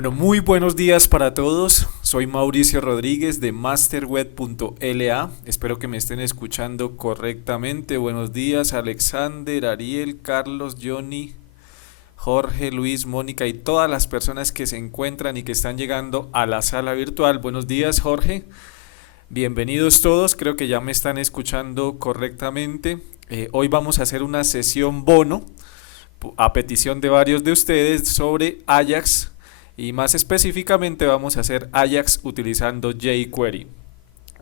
Bueno, muy buenos días para todos. Soy Mauricio Rodríguez de masterweb.la. Espero que me estén escuchando correctamente. Buenos días, Alexander, Ariel, Carlos, Johnny, Jorge, Luis, Mónica y todas las personas que se encuentran y que están llegando a la sala virtual. Buenos días, Jorge. Bienvenidos todos. Creo que ya me están escuchando correctamente. Hoy vamos a hacer una sesión bono a petición de varios de ustedes sobre Ajax y más específicamente vamos a hacer Ajax utilizando jQuery.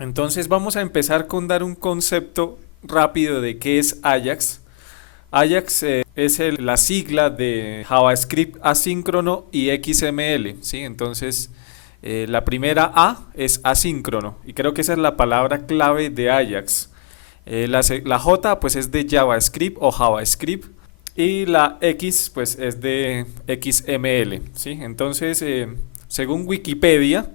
Entonces vamos a empezar con dar un concepto rápido de qué es Ajax. Ajax es la sigla de JavaScript asíncrono y XML, ¿sí? Entonces la primera A es asíncrono y creo que esa es la palabra clave de Ajax. La J pues es de JavaScript o JavaScript y la X pues es de XML, ¿sí? Entonces, según Wikipedia,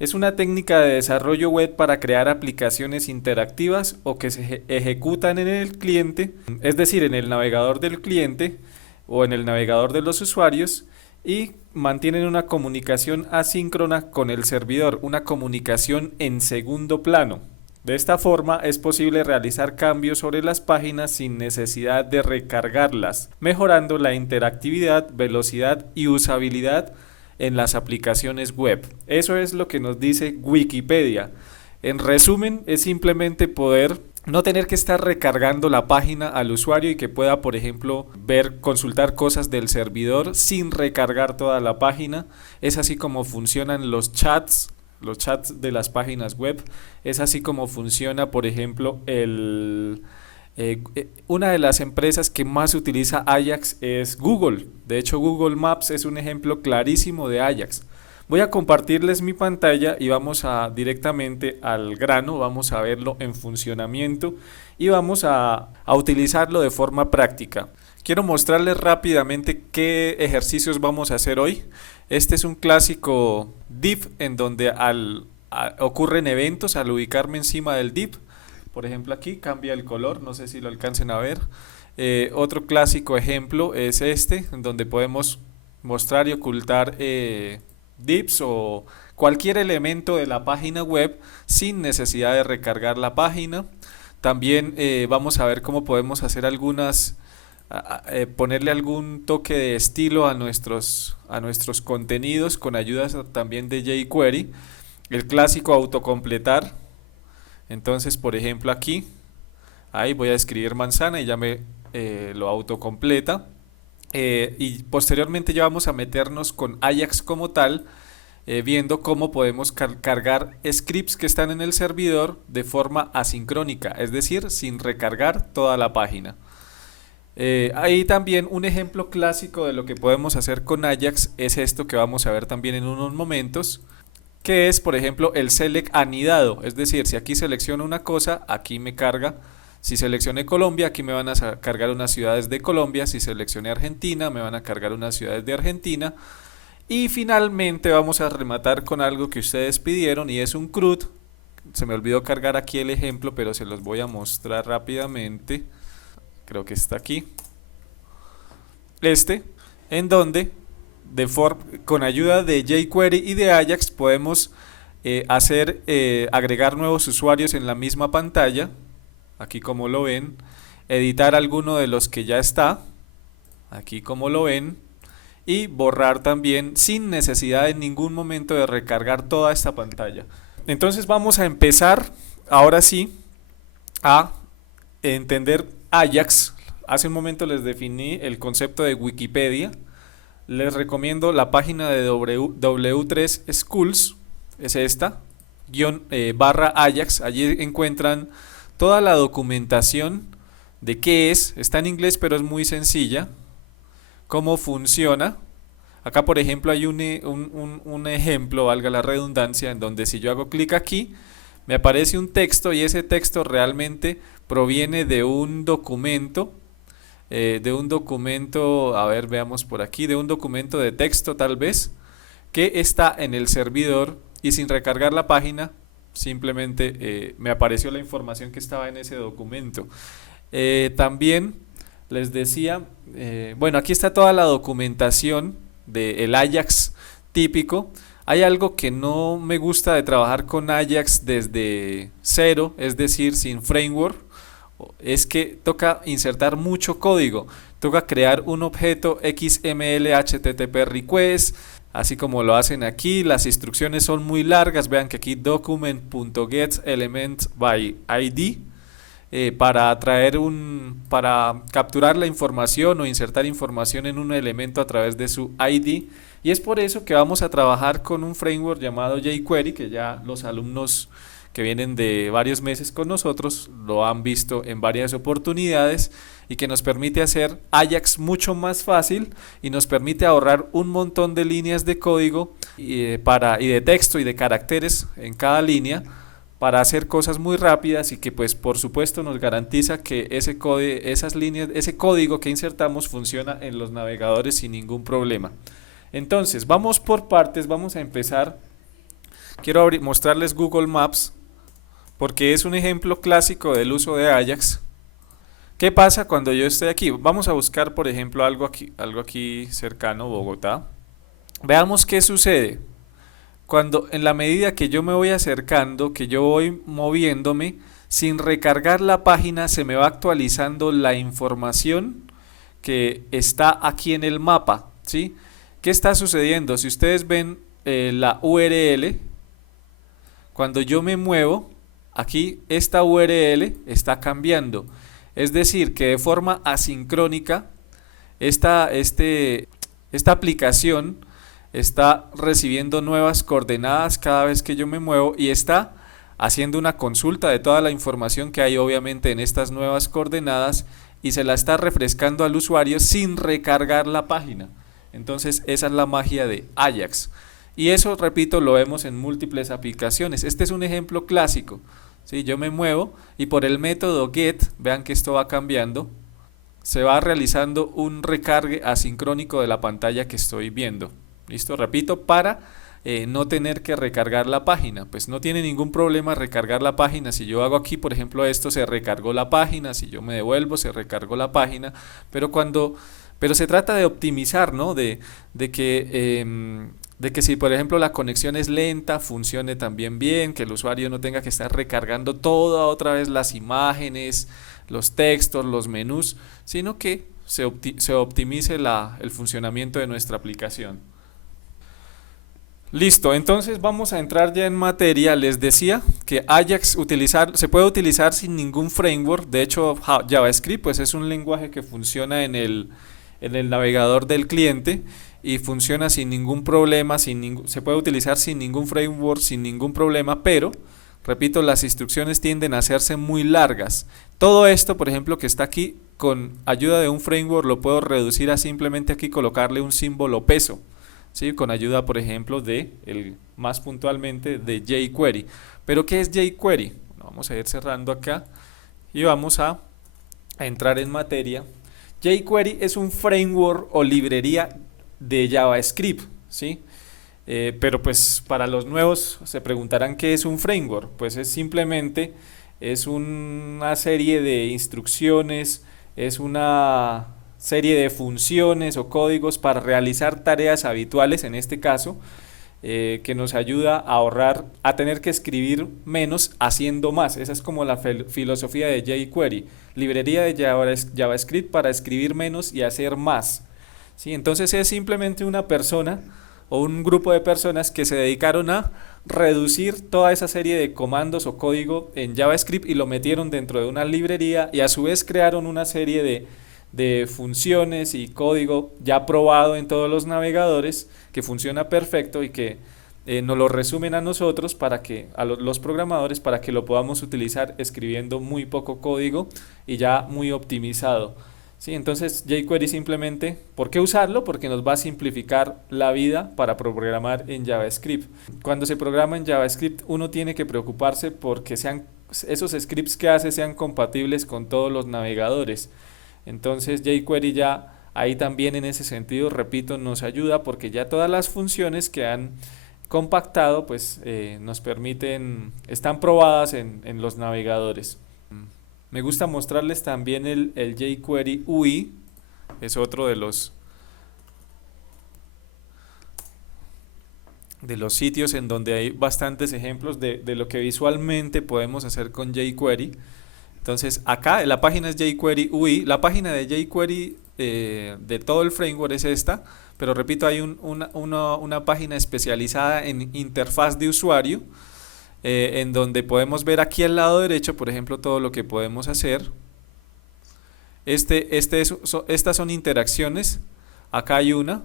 es una técnica de desarrollo web para crear aplicaciones interactivas o que se ejecutan en el cliente, es decir, en el navegador del cliente o en el navegador de los usuarios y mantienen una comunicación asíncrona con el servidor, una comunicación en segundo plano. De esta forma es posible realizar cambios sobre las páginas sin necesidad de recargarlas, mejorando la interactividad, velocidad y usabilidad en las aplicaciones web. Eso es lo que nos dice Wikipedia. En resumen, es simplemente poder no tener que estar recargando la página al usuario y que pueda, por ejemplo, consultar cosas del servidor sin recargar toda la página. Es así como funcionan los chats de las páginas web. Es así como funciona, por ejemplo, una de las empresas que más utiliza Ajax es Google. De hecho, Google Maps es un ejemplo clarísimo de Ajax. Voy a compartirles mi pantalla y vamos directamente al grano, vamos a verlo en funcionamiento y vamos a utilizarlo de forma práctica. Quiero mostrarles rápidamente qué ejercicios vamos a hacer hoy. Este es un clásico div en donde ocurren eventos al ubicarme encima del div. Por ejemplo, aquí cambia el color, no sé si lo alcancen a ver. Otro clásico ejemplo es este, en donde podemos mostrar y ocultar divs o cualquier elemento de la página web sin necesidad de recargar la página. También vamos a ver cómo podemos hacer ponerle algún toque de estilo a nuestros contenidos con ayudas también de jQuery. El clásico autocompletar. Entonces, por ejemplo, aquí, ahí voy a escribir manzana y ya me lo autocompleta. Y posteriormente ya vamos a meternos con Ajax como tal, viendo cómo podemos cargar scripts que están en el servidor de forma asincrónica, es decir, sin recargar toda la página. Ahí también un ejemplo clásico de lo que podemos hacer con Ajax es esto que vamos a ver también en unos momentos, que es por ejemplo el select anidado, es decir, si aquí selecciono una cosa, aquí me carga. Si seleccioné Colombia, aquí me van a cargar unas ciudades de Colombia. Si seleccioné Argentina, me van a cargar unas ciudades de Argentina. Y finalmente vamos a rematar con algo que ustedes pidieron y es un CRUD. Se me olvidó cargar aquí el ejemplo, pero se los voy a mostrar rápidamente. Creo que está aquí. En donde con ayuda de jQuery y de Ajax podemos agregar nuevos usuarios en la misma pantalla. Aquí como lo ven, editar alguno de los que ya está, aquí como lo ven, y borrar también sin necesidad en ningún momento de recargar toda esta pantalla. Entonces vamos a empezar, ahora sí, a entender Ajax. Hace un momento les definí el concepto de Wikipedia. Les recomiendo la página de W3 Schools, es esta, /, Ajax, allí encuentran toda la documentación de qué está en inglés pero es muy sencilla, cómo funciona. Acá por ejemplo hay un ejemplo, valga la redundancia, en donde si yo hago clic aquí, me aparece un texto y ese texto realmente proviene de un documento, a ver, veamos por aquí, de un documento de texto tal vez, que está en el servidor y sin recargar la página simplemente me apareció la información que estaba en ese documento. También les decía, bueno, aquí está toda la documentación del Ajax típico. Hay algo que no me gusta de trabajar con Ajax desde cero, es decir, sin framework, es que toca insertar mucho código. Toca crear un objeto XML HTTP request, así como lo hacen aquí. Las instrucciones son muy largas. Vean que aquí document.getElementById para capturar la información o insertar información en un elemento a través de su ID. Y es por eso que vamos a trabajar con un framework llamado jQuery, que ya los alumnos que vienen de varios meses con nosotros lo han visto en varias oportunidades, y que nos permite hacer Ajax mucho más fácil y nos permite ahorrar un montón de líneas de código y de texto y de caracteres en cada línea, para hacer cosas muy rápidas, y que pues por supuesto nos garantiza que ese código que insertamos funciona en los navegadores sin ningún problema. Entonces, vamos por partes. Vamos a empezar. Quiero mostrarles Google Maps porque es un ejemplo clásico del uso de Ajax. ¿Qué pasa cuando yo estoy aquí? Vamos a buscar, por ejemplo, algo aquí cercano, Bogotá. Veamos qué sucede cuando, en la medida que yo me voy acercando, que yo voy moviéndome, sin recargar la página, se me va actualizando la información que está aquí en el mapa, ¿sí? ¿Qué está sucediendo? Si ustedes ven la URL, cuando yo me muevo, aquí esta URL está cambiando. Es decir, que de forma asincrónica, esta aplicación está recibiendo nuevas coordenadas cada vez que yo me muevo, y está haciendo una consulta de toda la información que hay obviamente en estas nuevas coordenadas, y se la está refrescando al usuario sin recargar la página. Entonces esa es la magia de Ajax, y eso, repito, lo vemos en múltiples aplicaciones. Este es un ejemplo clásico, ¿sí? Yo me muevo y por el método get, vean que esto va cambiando, se va realizando un recargue asincrónico de la pantalla que estoy viendo. ¿Listo? Repito, para no tener que recargar la página. Pues no tiene ningún problema recargar la página. Si yo hago aquí, por ejemplo, esto, se recargó la página. Si yo me devuelvo, se recargó la página. Pero se trata de optimizar, ¿no? De que si, por ejemplo, la conexión es lenta, funcione también bien, que el usuario no tenga que estar recargando toda otra vez las imágenes, los textos, los menús, sino que se optimice el funcionamiento de nuestra aplicación. Listo, entonces vamos a entrar ya en materia. Les decía que Ajax se puede utilizar sin ningún framework. De hecho, JavaScript pues es un lenguaje que funciona en el navegador del cliente, y funciona sin ningún problema, se puede utilizar sin ningún framework, sin ningún problema, pero, repito, las instrucciones tienden a hacerse muy largas. Todo esto, por ejemplo, que está aquí, con ayuda de un framework lo puedo reducir a simplemente aquí colocarle un símbolo peso, ¿sí? Con ayuda, por ejemplo, más puntualmente de jQuery. ¿Pero qué es jQuery? Bueno, vamos a ir cerrando acá y vamos a entrar en materia. jQuery es un framework o librería de JavaScript, ¿sí? Pero pues para los nuevos se preguntarán qué es un framework. Pues es una serie de instrucciones, es una serie de funciones o códigos para realizar tareas habituales, en este caso, que nos ayuda a tener que escribir menos haciendo más. Esa es como la filosofía de jQuery, librería de JavaScript para escribir menos y hacer más, ¿sí? Entonces es simplemente una persona o un grupo de personas que se dedicaron a reducir toda esa serie de comandos o código en JavaScript y lo metieron dentro de una librería, y a su vez crearon una serie de funciones y código ya probado en todos los navegadores, que funciona perfecto y que nos lo resumen a nosotros, los programadores, para que lo podamos utilizar escribiendo muy poco código y ya muy optimizado. Sí, entonces jQuery simplemente, ¿por qué usarlo? Porque nos va a simplificar la vida para programar en JavaScript. Cuando se programa en JavaScript, uno tiene que preocuparse porque esos scripts que hace sean compatibles con todos los navegadores. Entonces jQuery ya ahí también, en ese sentido, repito, nos ayuda, porque ya todas las funciones que han compactado pues están probadas en los navegadores. Me gusta mostrarles también el jQuery UI, es otro de los de los sitios en donde hay bastantes ejemplos de lo que visualmente podemos hacer con jQuery. Entonces acá la página es jQuery UI, la página de jQuery de todo el framework es esta, pero repito, hay una página especializada en interfaz de usuario, en donde podemos ver aquí al lado derecho, por ejemplo, todo lo que podemos hacer. Estas son interacciones, acá hay una,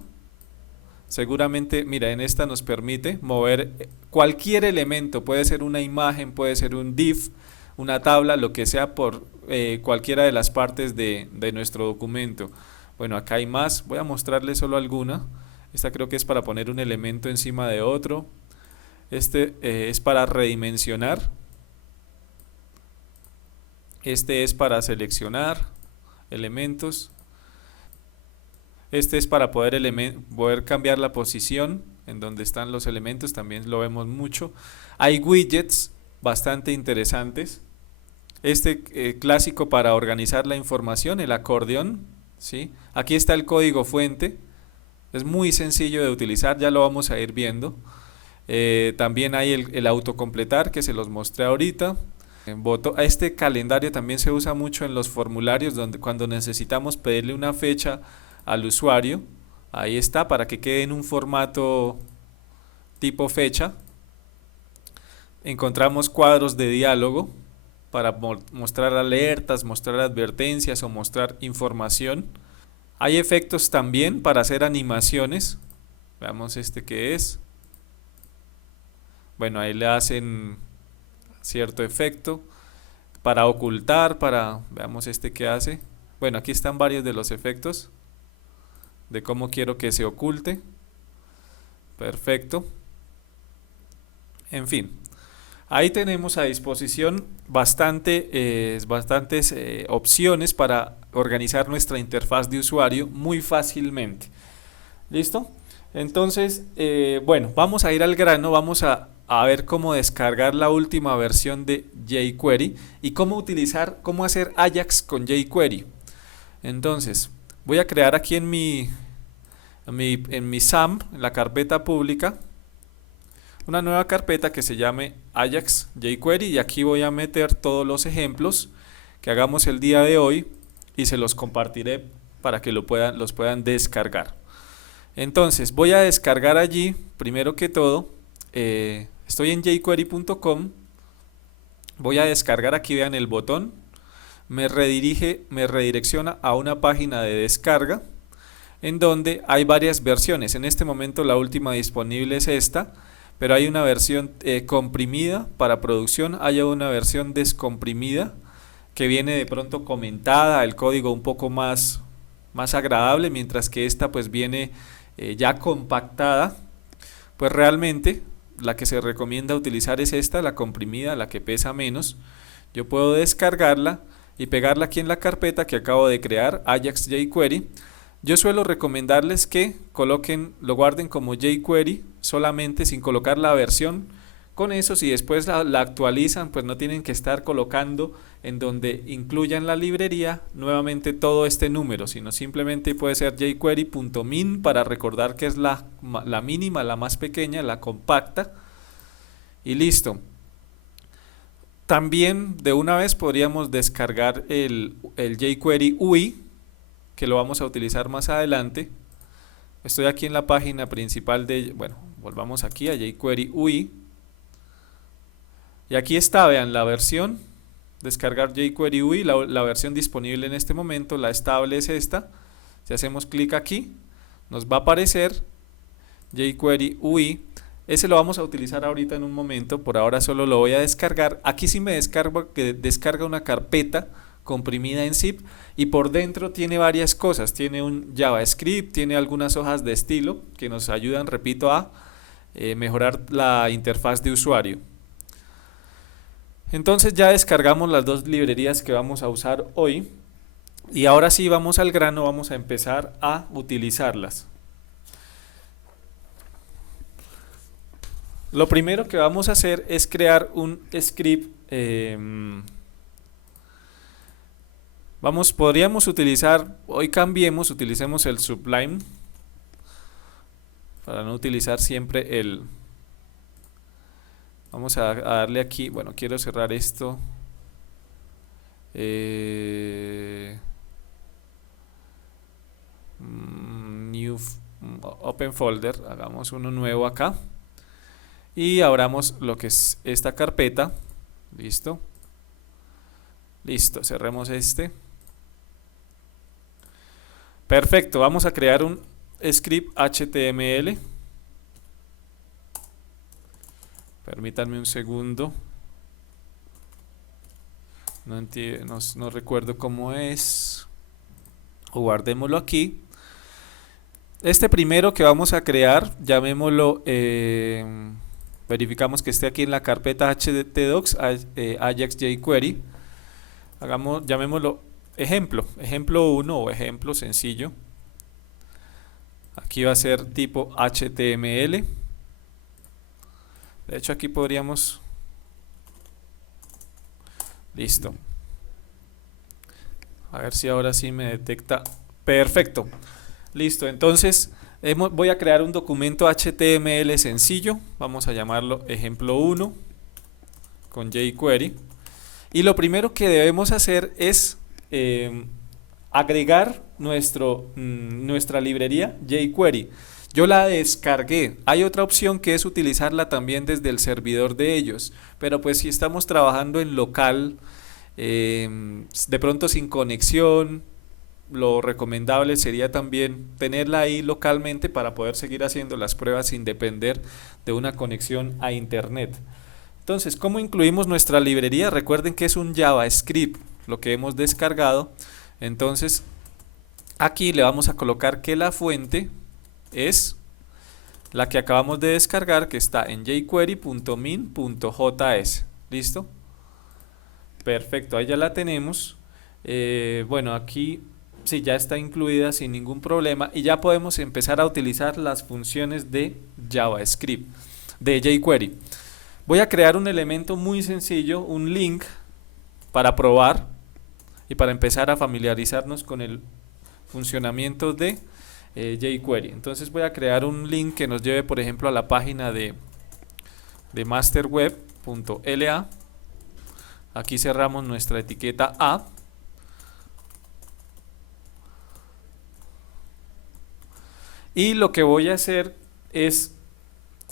seguramente, mira, en esta nos permite mover cualquier elemento, puede ser una imagen, puede ser un div, una tabla, lo que sea por cualquiera de las partes de nuestro documento. Bueno, acá hay más, voy a mostrarles solo alguna. Esta creo que es para poner un elemento encima de otro. Este es para redimensionar. Este es para seleccionar elementos. Este es para poder cambiar la posición en donde están los elementos, también lo vemos mucho. Hay widgets bastante interesantes. Este clásico para organizar la información, el acordeón, ¿sí? Aquí está el código fuente, es muy sencillo de utilizar, ya lo vamos a ir viendo. También hay el autocompletar que se los mostré ahorita. Este calendario también se usa mucho en los formularios cuando necesitamos pedirle una fecha al usuario. Ahí está, para que quede en un formato tipo fecha. Encontramos cuadros de diálogo para mostrar alertas, mostrar advertencias o mostrar información. Hay efectos también para hacer animaciones. Veamos este que es. Bueno, ahí le hacen cierto efecto. Para ocultar, veamos este que hace. Bueno, aquí están varios de los efectos de cómo quiero que se oculte. Perfecto. En fin, ahí tenemos a disposición bastantes opciones para organizar nuestra interfaz de usuario muy fácilmente. ¿Listo? Entonces, bueno, vamos a ir al grano, vamos a ver cómo descargar la última versión de jQuery y cómo hacer Ajax con jQuery. Entonces, voy a crear aquí en mi SAM, en la carpeta pública, una nueva carpeta que se llame Ajax jQuery, y aquí voy a meter todos los ejemplos que hagamos el día de hoy y se los compartiré para que los puedan descargar. Entonces voy a descargar allí, primero que todo, estoy en jQuery.com, voy a descargar, aquí vean el botón, me redirecciona a una página de descarga en donde hay varias versiones. En este momento la última disponible es esta, pero hay una versión comprimida para producción, hay una versión descomprimida que viene de pronto comentada, el código un poco más agradable, mientras que esta pues viene ya compactada. Pues realmente la que se recomienda utilizar es esta, la comprimida, la que pesa menos. Yo puedo descargarla y pegarla aquí en la carpeta que acabo de crear, Ajax jQuery. Yo suelo recomendarles que lo guarden como jQuery solamente, sin colocar la versión. Con eso, si después la actualizan, pues no tienen que estar colocando en donde incluyan la librería nuevamente todo este número, sino simplemente puede ser jQuery.min para recordar que es la mínima, la más pequeña, la compacta, y listo. También de una vez podríamos descargar el jQuery UI, que lo vamos a utilizar más adelante. Estoy aquí en la página principal bueno, volvamos aquí a jQuery UI. Y aquí está, vean la versión, descargar jQuery UI, la versión disponible en este momento, la estable es esta. Si hacemos clic aquí, nos va a aparecer jQuery UI. Ese lo vamos a utilizar ahorita en un momento, por ahora solo lo voy a descargar. Aquí sí me descarga una carpeta comprimida en zip, y por dentro tiene varias cosas, tiene un JavaScript, tiene algunas hojas de estilo que nos ayudan, repito, a mejorar la interfaz de usuario. Entonces ya descargamos las dos librerías que vamos a usar hoy, y ahora sí vamos al grano, vamos a empezar a utilizarlas. Lo primero que vamos a hacer es crear un script. Podríamos utilizar, hoy utilicemos el Sublime para no utilizar siempre el Vamos a darle aquí, bueno, quiero cerrar esto. Eh, New Open Folder, hagamos uno nuevo acá y abramos lo que es esta carpeta. Listo, listo, cerremos este. Perfecto, vamos a crear un script HTML. Permítanme un segundo. No recuerdo cómo es. O guardémoslo aquí. Este primero que vamos a crear, llamémoslo, verificamos que esté aquí en la carpeta htdocs, Ajax jQuery. Llamémoslo ejemplo 1 o ejemplo sencillo. Aquí va a ser tipo HTML. De hecho aquí podríamos... Listo. A ver si ahora sí me detecta. Perfecto. Listo, entonces voy a crear un documento HTML sencillo. Vamos a llamarlo ejemplo 1 con jQuery. Y lo primero que debemos hacer es agregar nuestra librería jQuery. Yo la descargué. Hay otra opción que es utilizarla también desde el servidor de ellos. Pero pues si estamos trabajando en local, de pronto sin conexión, lo recomendable sería también tenerla ahí localmente para poder seguir haciendo las pruebas sin depender de una conexión a internet. Entonces, ¿cómo incluimos nuestra librería? Recuerden que es un JavaScript lo que hemos descargado. Entonces, aquí le vamos a colocar que la fuente es la que acabamos de descargar, que está en jQuery.min.js. ¿Listo? Perfecto, ahí ya la tenemos. Bueno, aquí sí ya está incluida sin ningún problema y ya podemos empezar a utilizar las funciones de JavaScript, de jQuery. Voy a crear un elemento muy sencillo, un link para probar y para empezar a familiarizarnos con el funcionamiento de jQuery. Entonces voy a crear un link que nos lleve, por ejemplo, a la página de masterweb.la. Aquí cerramos nuestra etiqueta A. Y lo que voy a hacer es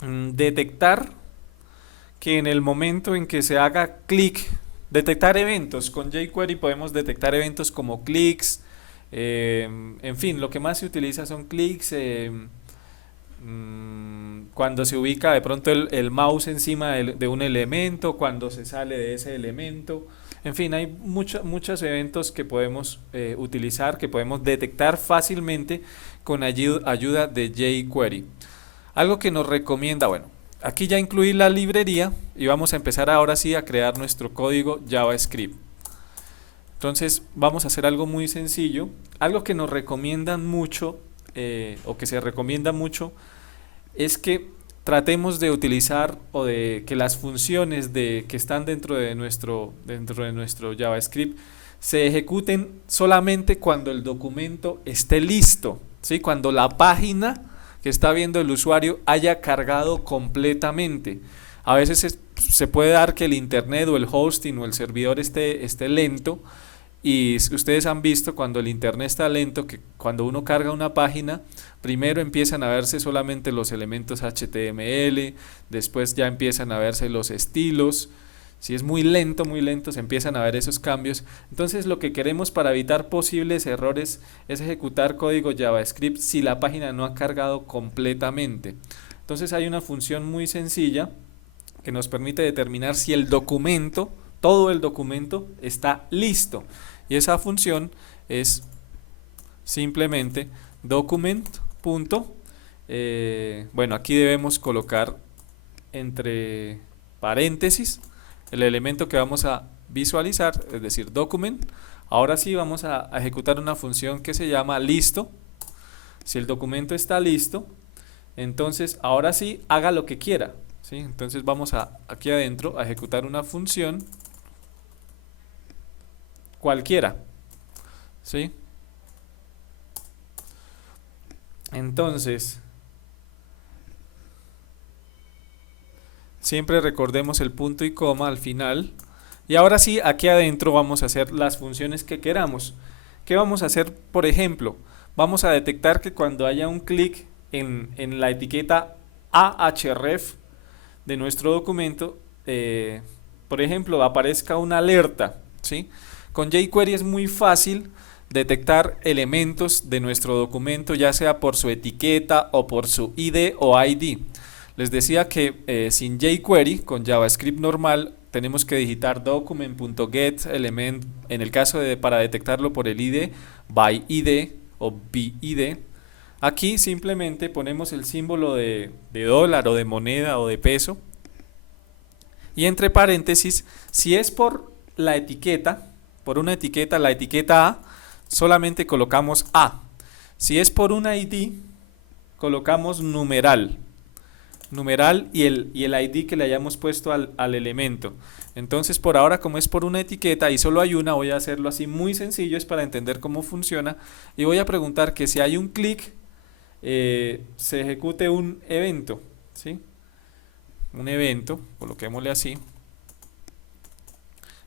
detectar que en el momento en que se haga clic, detectar eventos. Con jQuery podemos detectar eventos como clics, en fin, lo que más se utiliza son clics, cuando se ubica de pronto el mouse encima de un elemento, cuando se sale de ese elemento. En fin, hay muchos eventos que podemos utilizar, que podemos detectar fácilmente con ayuda de jQuery. Algo que nos recomienda, bueno, aquí ya incluí la librería y vamos a empezar ahora sí a crear nuestro código JavaScript. Entonces vamos a hacer algo muy sencillo, algo que nos recomiendan mucho o que se recomienda mucho es que tratemos de utilizar o de que las funciones que están dentro de nuestro JavaScript se ejecuten solamente cuando el documento esté listo, ¿sí? Cuando la página que está viendo el usuario haya cargado completamente. A veces se puede dar que el internet o el hosting o el servidor esté lento y ustedes han visto cuando el internet está lento que cuando uno carga una página, primero empiezan a verse solamente los elementos HTML, después ya empiezan a verse los estilos. Si es muy lento, se empiezan a ver esos cambios. Entonces lo que queremos para evitar posibles errores es ejecutar código JavaScript si la página no ha cargado completamente. Entonces hay una función muy sencilla que nos permite determinar si el documento, todo el documento, está listo. Y esa función es simplemente document. Bueno, aquí debemos colocar entre paréntesis el elemento que vamos a visualizar, es decir, document. Ahora sí vamos a ejecutar una función que se llama listo. Si el documento está listo, entonces ahora sí haga lo que quiera, ¿sí? Entonces vamos aquí adentro a ejecutar una función cualquiera, ¿sí? Entonces, Siempre recordemos el punto y coma al final. Y ahora sí, aquí adentro vamos a hacer las funciones que queramos. ¿Qué vamos a hacer? Por ejemplo, vamos a detectar que cuando haya un clic en la etiqueta ahref de nuestro documento, por ejemplo, aparezca una alerta, ¿sí? Con jQuery es muy fácil detectar elementos de nuestro documento, ya sea por su etiqueta o por su ID o ID. Les decía que sin jQuery, con JavaScript normal, tenemos que digitar document.getElement, en el caso de para detectarlo por el ID, by ID o BID. Aquí simplemente ponemos el símbolo de dólar o de moneda o de peso y entre paréntesis, si es por la etiqueta, por una etiqueta, la etiqueta A, solamente colocamos A. Si es por un ID, colocamos numeral. Numeral y el ID que le hayamos puesto al elemento. Entonces por ahora, como es por una etiqueta y solo hay una, voy a hacerlo así muy sencillo, es para entender cómo funciona. Y voy a preguntar que si hay un clic, se ejecute un evento, ¿sí? Un evento, coloquémosle así.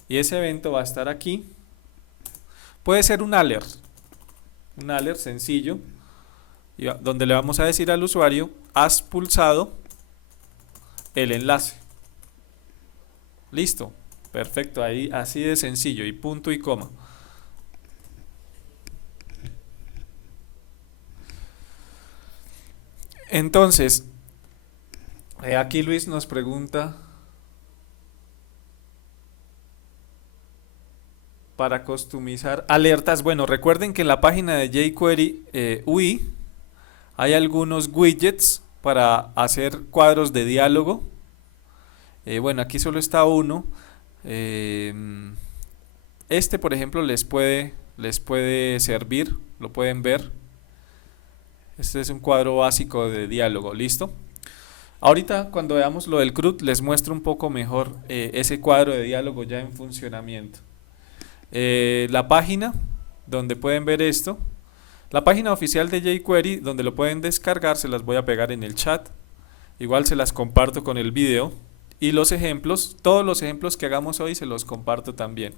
Y ese evento va a estar aquí. Puede ser un alert sencillo, donde le vamos a decir al usuario, has pulsado el enlace. Listo, perfecto, ahí así de sencillo, y punto y coma. Entonces, aquí Luis nos pregunta, para customizar alertas. Bueno, recuerden que en la página de jQuery UI hay algunos widgets para hacer cuadros de diálogo. Bueno, aquí solo está uno. Este, por ejemplo, les puede servir, lo pueden ver. Este es un cuadro básico de diálogo, ¿listo? Ahorita cuando veamos lo del CRUD les muestro un poco mejor ese cuadro de diálogo ya en funcionamiento. La página donde pueden ver esto, la página oficial de jQuery donde lo pueden descargar, se las voy a pegar en el chat, igual se las comparto con el video, y los ejemplos, todos los ejemplos que hagamos hoy se los comparto también.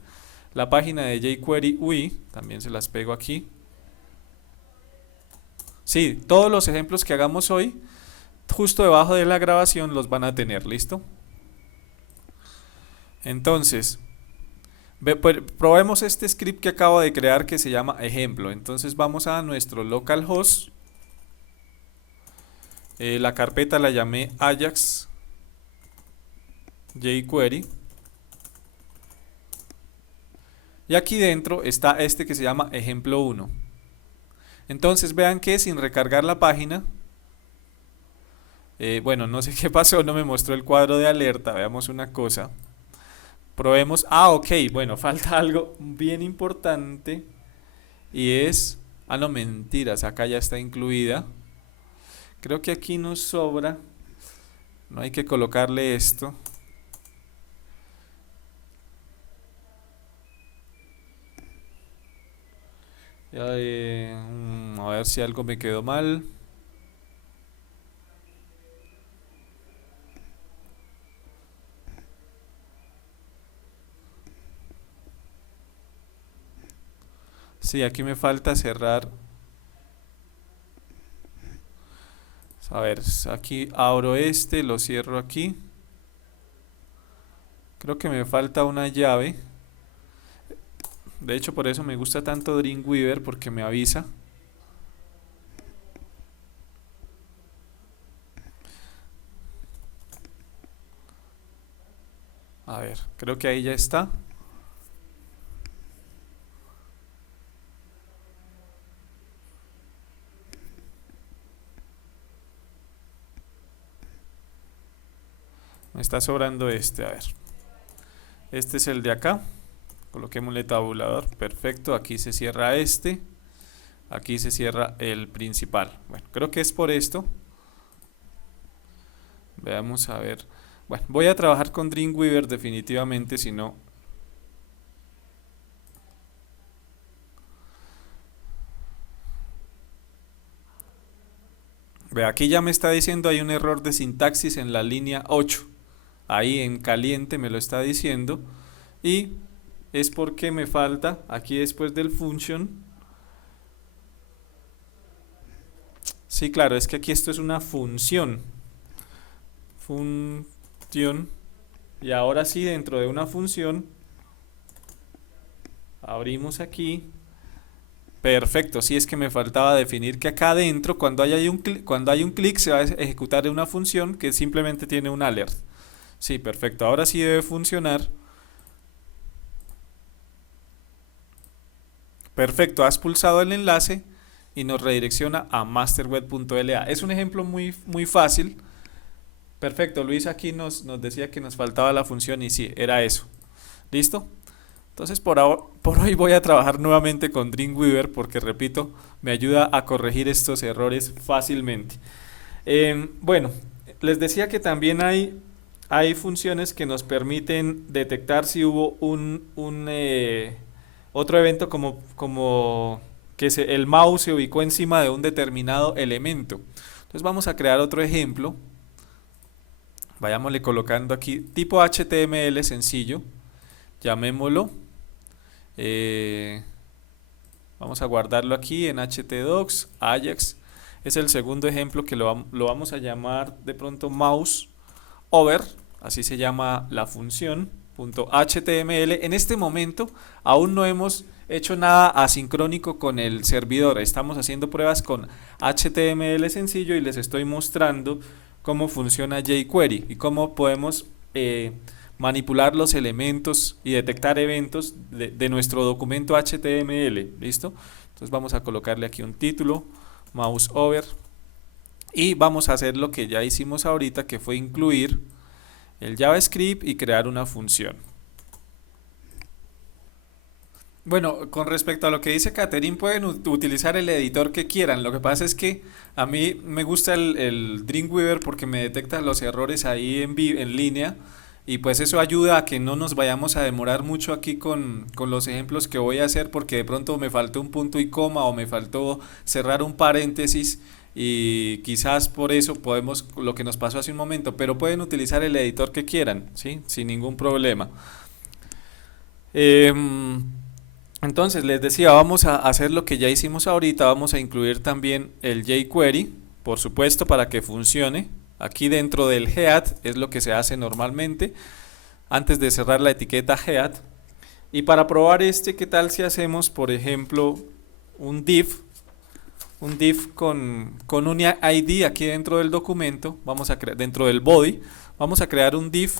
La página de jQuery UI también se las pego aquí. Sí, todos los ejemplos que hagamos hoy justo debajo de la grabación los van a tener, ¿listo? Entonces probemos este script que acabo de crear que se llama ejemplo. Entonces vamos a nuestro localhost. La carpeta la llamé Ajax jQuery. Y aquí dentro está este que se llama ejemplo 1. Entonces vean que sin recargar la página, bueno, no sé qué pasó, no me mostró el cuadro de alerta. Veamos una cosa. Probemos, ok, bueno, falta algo bien importante y es, no mentiras, acá ya está incluida. Creo que aquí nos sobra, no hay que colocarle esto. A ver si algo me quedó mal. Sí, aquí me falta cerrar. A ver, aquí abro este, lo cierro aquí. Creo que me falta una llave. De hecho, por eso me gusta tanto Dreamweaver, porque me avisa. A ver, creo que ahí ya está. Me está sobrando este, a ver. Este es el de acá. Coloquémosle tabulador, perfecto. Aquí se cierra este. Aquí se cierra el principal. Bueno, creo que es por esto. Veamos a ver. Bueno, voy a trabajar con Dreamweaver definitivamente, si no. Ve, aquí ya me está diciendo hay un error de sintaxis en la línea 8. ahí en caliente me lo está diciendo, y es porque me falta aquí después del function. Sí, claro, es que aquí esto es una función. Función. Y ahora sí, dentro de una función, abrimos aquí. Perfecto, sí, es que me faltaba definir que acá adentro, cuando hay un clic, se va a ejecutar una función que simplemente tiene un alert. Sí, perfecto, ahora sí debe funcionar. Perfecto, has pulsado el enlace y nos redirecciona a masterweb.la. Es un ejemplo muy fácil. Perfecto, Luis aquí nos decía que nos faltaba la función y sí, era eso. ¿Listo? Entonces por hoy voy a trabajar nuevamente con Dreamweaver porque, repito, me ayuda a corregir estos errores fácilmente. Bueno, les decía que también hay funciones que nos permiten detectar si hubo otro evento como que el mouse se ubicó encima de un determinado elemento. Entonces vamos a crear otro ejemplo. Vayámosle colocando aquí tipo HTML sencillo. Llamémoslo. eh, Vamos a guardarlo aquí en htdocs, Ajax. Es el segundo ejemplo que lo vamos a llamar de pronto mouse over, así se llama la función, .html. En este momento aún no hemos hecho nada asincrónico con el servidor, estamos haciendo pruebas con HTML sencillo y les estoy mostrando cómo funciona jQuery y cómo podemos manipular los elementos y detectar eventos de nuestro documento HTML. ¿Listo? Entonces vamos a colocarle aquí un título, mouse over, y vamos a hacer lo que ya hicimos ahorita, que fue incluir el JavaScript y crear una función. Bueno, con respecto a lo que dice Catherine, pueden utilizar el editor que quieran. Lo que pasa es que a mí me gusta el Dreamweaver porque me detecta los errores ahí en línea, y pues eso ayuda a que no nos vayamos a demorar mucho aquí con los ejemplos que voy a hacer, porque de pronto me faltó un punto y coma o me faltó cerrar un paréntesis, y quizás por eso podemos, lo que nos pasó hace un momento, pero pueden utilizar el editor que quieran, ¿sí? Sin ningún problema. Em, entonces les decía, vamos a hacer lo que ya hicimos ahorita, vamos a incluir también el jQuery, por supuesto, para que funcione. Aquí dentro del head es lo que se hace normalmente, antes de cerrar la etiqueta head. Y para probar ¿qué tal si hacemos, por ejemplo, un div con un ID aquí dentro del documento? Vamos a crear dentro del body, vamos a crear un div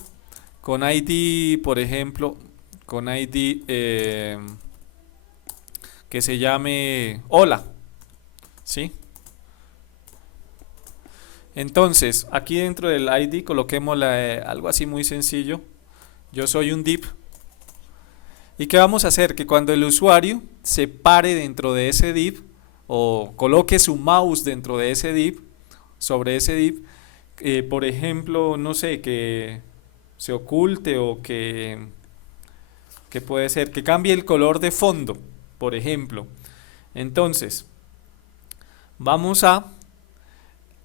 con ID, por ejemplo, con ID que se llame hola, ¿sí? Entonces, aquí dentro del ID coloquemos algo así muy sencillo. Yo soy un div. ¿Y qué vamos a hacer? Que cuando el usuario se pare dentro de ese div o coloque su mouse dentro de ese div, sobre ese div, por ejemplo, no sé, que se oculte o que puede ser que cambie el color de fondo, por ejemplo. Entonces, vamos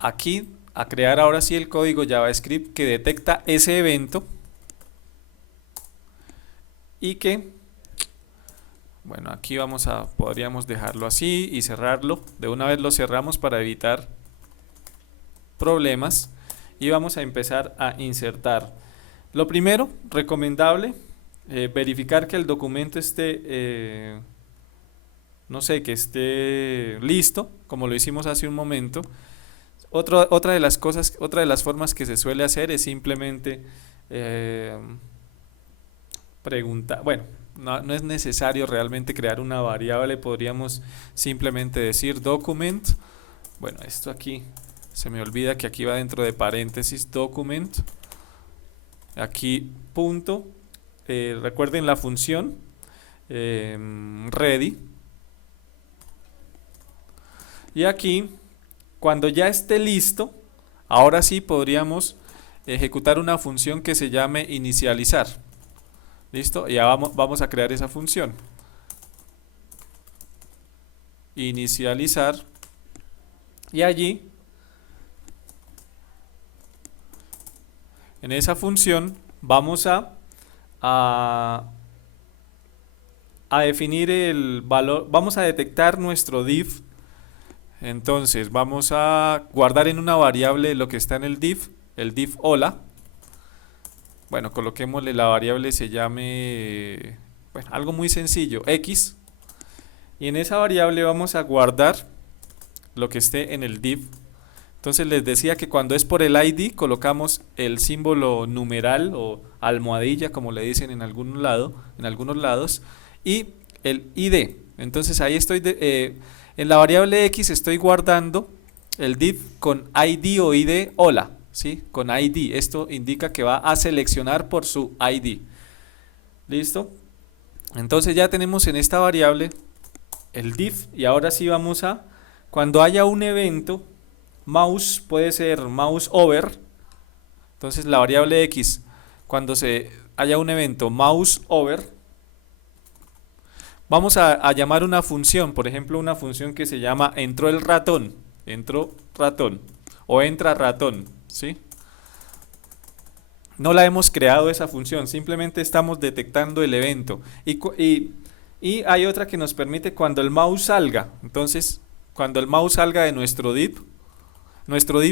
aquí a crear ahora sí el código JavaScript que detecta ese evento y que, bueno, aquí podríamos dejarlo así y cerrarlo. De una vez lo cerramos para evitar problemas y vamos a empezar a insertar. Lo primero, recomendable, verificar que el documento esté, no sé, que esté listo, como lo hicimos hace un momento. Otra de las cosas, otra de las formas que se suele hacer es simplemente preguntar, bueno, no es necesario realmente crear una variable, podríamos simplemente decir document, bueno, esto aquí, se me olvida que aquí va dentro de paréntesis document, aquí punto, recuerden la función ready, y aquí cuando ya esté listo, ahora sí podríamos ejecutar una función que se llame inicializar. ¿Listo? Ya vamos a crear esa función. Inicializar. Y allí, En esa función vamos a, a definir el valor, vamos a detectar nuestro div. Entonces vamos a guardar en una variable lo que está en el div hola. Bueno, coloquémosle la variable, se llame, bueno, algo muy sencillo, x. Y en esa variable vamos a guardar lo que esté en el div. Entonces les decía que cuando es por el ID colocamos el símbolo numeral o almohadilla, como le dicen en algún lado, en algunos lados, y el ID. Entonces ahí estoy en la variable x estoy guardando el div con ID o ID hola, ¿sí? Con ID. Esto indica que va a seleccionar por su ID. ¿Listo? Entonces ya tenemos en esta variable el div y ahora sí vamos a, cuando haya un evento, mouse puede ser mouse over, entonces la variable x, cuando se haya un evento mouse over, vamos a llamar una función, por ejemplo una función que se llama entró ratón, o entra ratón, ¿sí? No la hemos creado esa función, simplemente estamos detectando el evento y hay otra que nos permite cuando el mouse salga, entonces cuando el mouse salga de nuestro div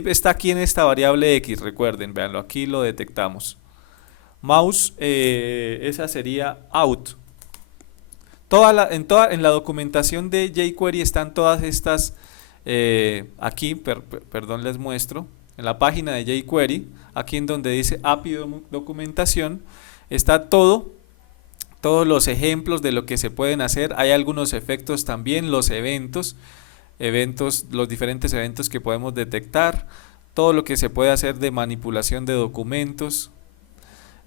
está aquí en esta variable x, recuerden, véanlo, aquí lo detectamos. Mouse, esa sería out. En la documentación de jQuery están todas estas, aquí, perdón, les muestro, en la página de jQuery, aquí en donde dice API documentación, está todos los ejemplos de lo que se pueden hacer. Hay algunos efectos también, los eventos, los diferentes eventos que podemos detectar, todo lo que se puede hacer de manipulación de documentos,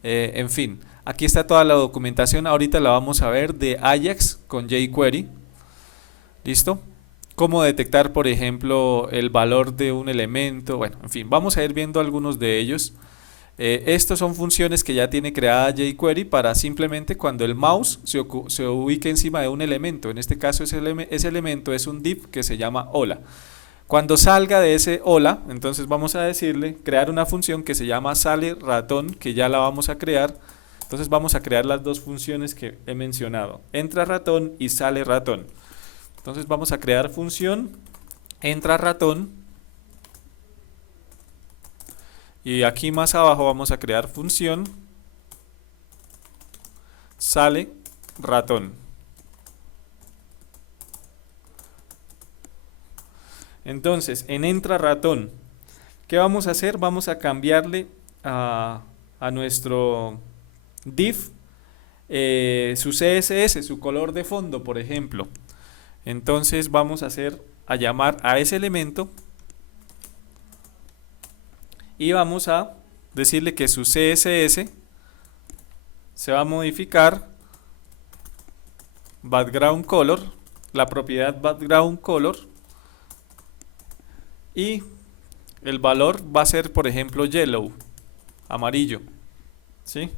en fin, aquí está toda la documentación, ahorita la vamos a ver de Ajax con jQuery, ¿listo? Cómo detectar, por ejemplo, el valor de un elemento, bueno, en fin, vamos a ir viendo algunos de ellos. Estos son funciones que ya tiene creada jQuery para simplemente cuando el mouse se ubique encima de un elemento. En este caso ese elemento es un div que se llama hola. Cuando salga de ese hola, entonces vamos a decirle crear una función que se llama sale ratón, que ya la vamos a crear. Entonces vamos a crear las dos funciones que he mencionado, entra ratón y sale ratón. Entonces vamos a crear función entra ratón. Y aquí más abajo vamos a crear función sale ratón. Entonces, en entra ratón, ¿qué vamos a hacer? Vamos a cambiarle a nuestro div su CSS, su color de fondo, por ejemplo. Entonces vamos a llamar a ese elemento y vamos a decirle que su CSS se va a modificar background color, la propiedad background color, y el valor va a ser, por ejemplo, yellow, amarillo, ¿sí?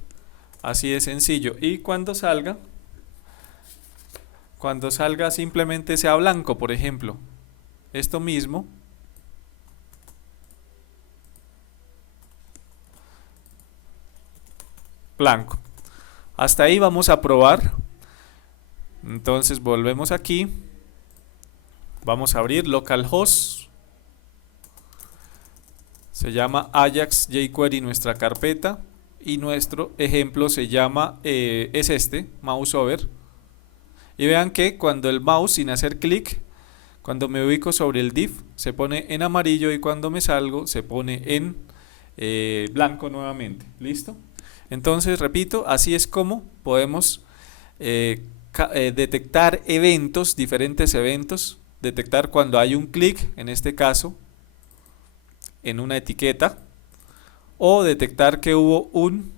Así de sencillo. Y cuando salga simplemente sea blanco, por ejemplo. Esto mismo. Blanco. Hasta ahí vamos a probar. Entonces volvemos aquí. Vamos a abrir localhost. Se llama Ajax jQuery nuestra carpeta. Y nuestro ejemplo se llama, es este, mouse over. Y vean que cuando el mouse sin hacer clic, cuando me ubico sobre el div, se pone en amarillo y cuando me salgo se pone en blanco nuevamente. ¿Listo? Entonces, repito, así es como podemos detectar eventos, diferentes eventos, detectar cuando hay un clic, en este caso, en una etiqueta, o detectar que hubo un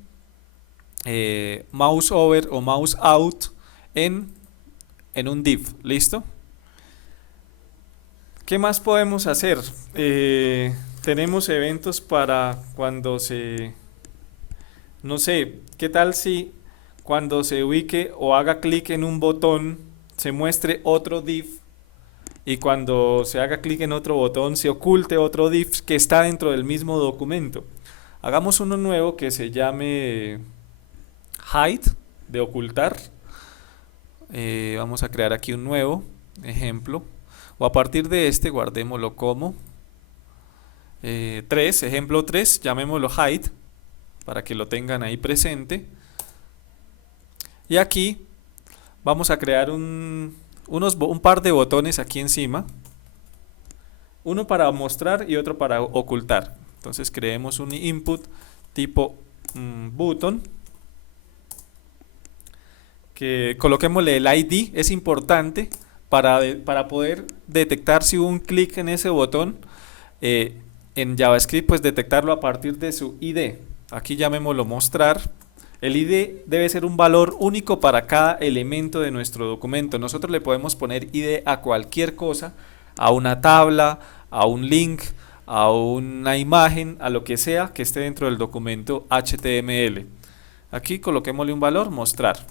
mouse over o mouse out en un div. ¿Listo? ¿Qué más podemos hacer? Tenemos eventos para cuando no sé, ¿qué tal si cuando se ubique o haga clic en un botón se muestre otro div y cuando se haga clic en otro botón se oculte otro div que está dentro del mismo documento? Hagamos uno nuevo que se llame hide, de ocultar. Vamos a crear aquí un nuevo ejemplo, o a partir de este guardémoslo como 3, ejemplo 3, llamémoslo hide para que lo tengan ahí presente. Y aquí vamos a crear un par de botones aquí encima, uno para mostrar y otro para ocultar. Entonces creemos un input tipo button, que coloquémosle el ID, es importante para poder detectar si hubo un clic en ese botón. En JavaScript, pues detectarlo a partir de su ID. Aquí llamémoslo mostrar. El ID debe ser un valor único para cada elemento de nuestro documento. Nosotros le podemos poner ID a cualquier cosa, a una tabla, a un link, a una imagen, a lo que sea que esté dentro del documento HTML. Aquí coloquémosle un valor, mostrar.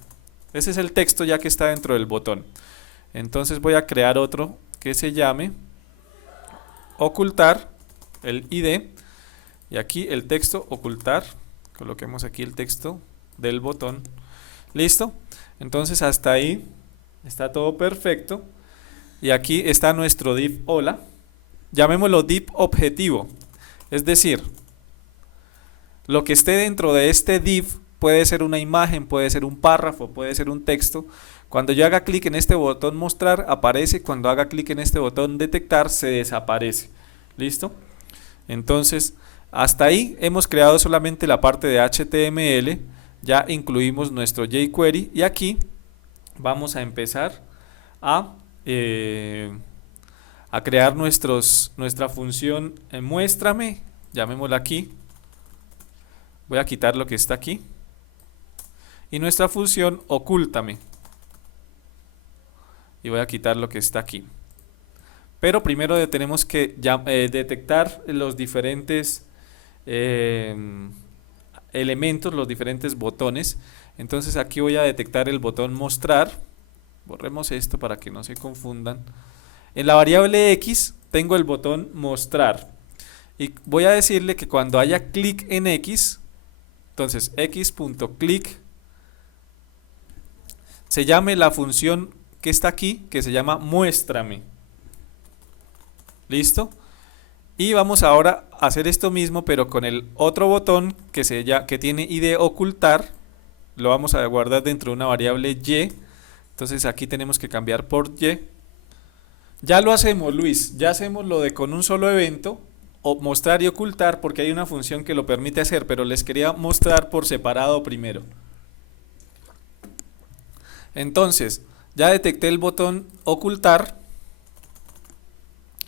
Ese es el texto ya que está dentro del botón. Entonces voy a crear otro que se llame ocultar, el ID, y aquí el texto ocultar. Coloquemos aquí el texto del botón. Listo. Entonces hasta ahí está todo perfecto. Y aquí está nuestro div hola. Llamémoslo div objetivo. Es decir, lo que esté dentro de este div puede ser una imagen, puede ser un párrafo, puede ser un texto. Cuando yo haga clic en este botón mostrar, aparece. Cuando haga clic en este botón detectar, se desaparece. ¿Listo? Entonces, hasta ahí hemos creado solamente la parte de HTML. Ya incluimos nuestro jQuery. Y aquí vamos a empezar a crear nuestra función muéstrame. Llamémosla aquí. Voy a quitar lo que está aquí. Y nuestra función ocúltame. Y voy a quitar lo que está aquí. Pero primero tenemos que detectar los diferentes elementos, los diferentes botones. Entonces aquí voy a detectar el botón mostrar. Borremos esto para que no se confundan. En la variable X tengo el botón mostrar. Y voy a decirle que cuando haya clic en X, entonces x.click, se llame la función que está aquí, que se llama muéstrame. ¿Listo? Y vamos ahora a hacer esto mismo, pero con el otro botón que tiene ID ocultar. Lo vamos a guardar dentro de una variable y. Entonces aquí tenemos que cambiar por y. Ya lo hacemos, Luis. Ya hacemos lo de con un solo evento, o mostrar y ocultar, porque hay una función que lo permite hacer, pero les quería mostrar por separado primero. Entonces, ya detecté el botón ocultar.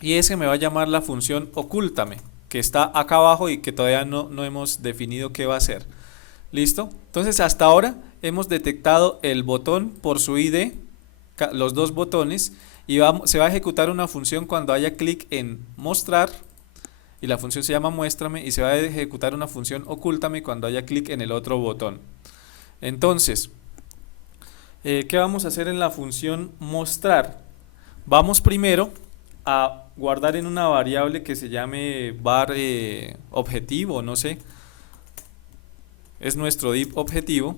Y ese me va a llamar la función ocúltame, que está acá abajo y que todavía no hemos definido qué va a hacer. ¿Listo? Entonces hasta ahora hemos detectado el botón por su ID, los dos botones, y se va a ejecutar una función cuando haya clic en mostrar, y la función se llama muéstrame, y se va a ejecutar una función ocúltame cuando haya clic en el otro botón. Entonces, ¿qué vamos a hacer en la función mostrar? Vamos primero a guardar en una variable que se llame var objetivo, no sé, es nuestro div objetivo,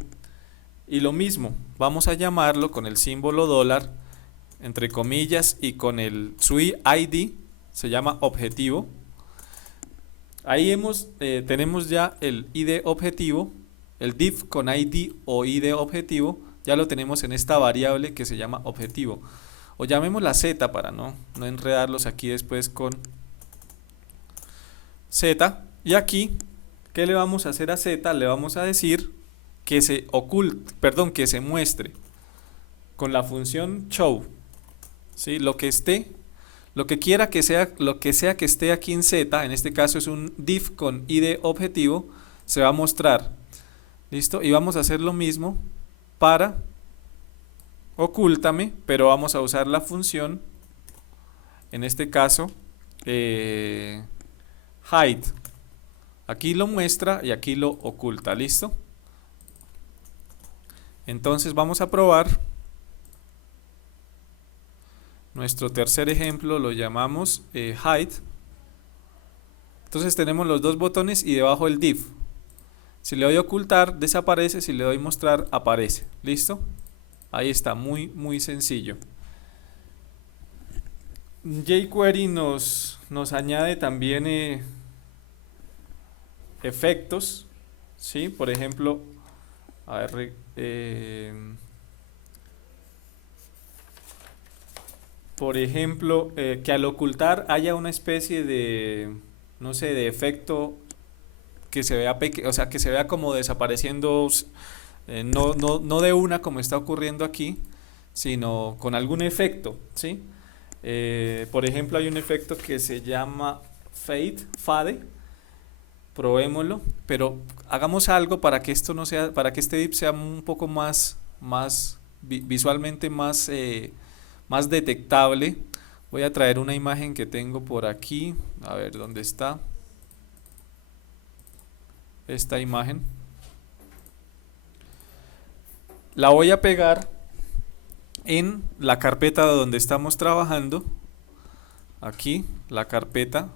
y lo mismo, vamos a llamarlo con el símbolo dólar entre comillas y con su ID, se llama objetivo. Ahí tenemos ya el ID objetivo, el div con ID o ID objetivo, ya lo tenemos en esta variable que se llama objetivo. O llamémosla Z para no enredarlos aquí después con Z. Y aquí, ¿qué le vamos a hacer a Z? Le vamos a decir que se que se muestre con la función show. ¿Sí? Lo que sea que esté aquí en Z, en este caso es un div con ID objetivo, se va a mostrar. ¿Listo? Y vamos a hacer lo mismo para ocúltame, pero vamos a usar la función, en este caso, hide. Aquí lo muestra y aquí lo oculta, ¿listo? Entonces vamos a probar. Nuestro tercer ejemplo lo llamamos hide. Entonces tenemos los dos botones y debajo el div. Si le doy ocultar, desaparece. Si le doy mostrar, aparece. ¿Listo? Ahí está, muy sencillo. jQuery nos añade también efectos, ¿sí? Por ejemplo, a ver, que al ocultar haya una especie de, no sé, de efecto que se vea o sea, que se vea como desapareciendo, no de una como está ocurriendo aquí, sino con algún efecto, ¿sí? Por ejemplo, hay un efecto que se llama fade, probémoslo, pero hagamos algo para que esto no sea, para que este div sea un poco visualmente más detectable. Voy a traer una imagen que tengo por aquí, a ver dónde está esta imagen. La voy a pegar en la carpeta donde estamos trabajando. Aquí, la carpeta.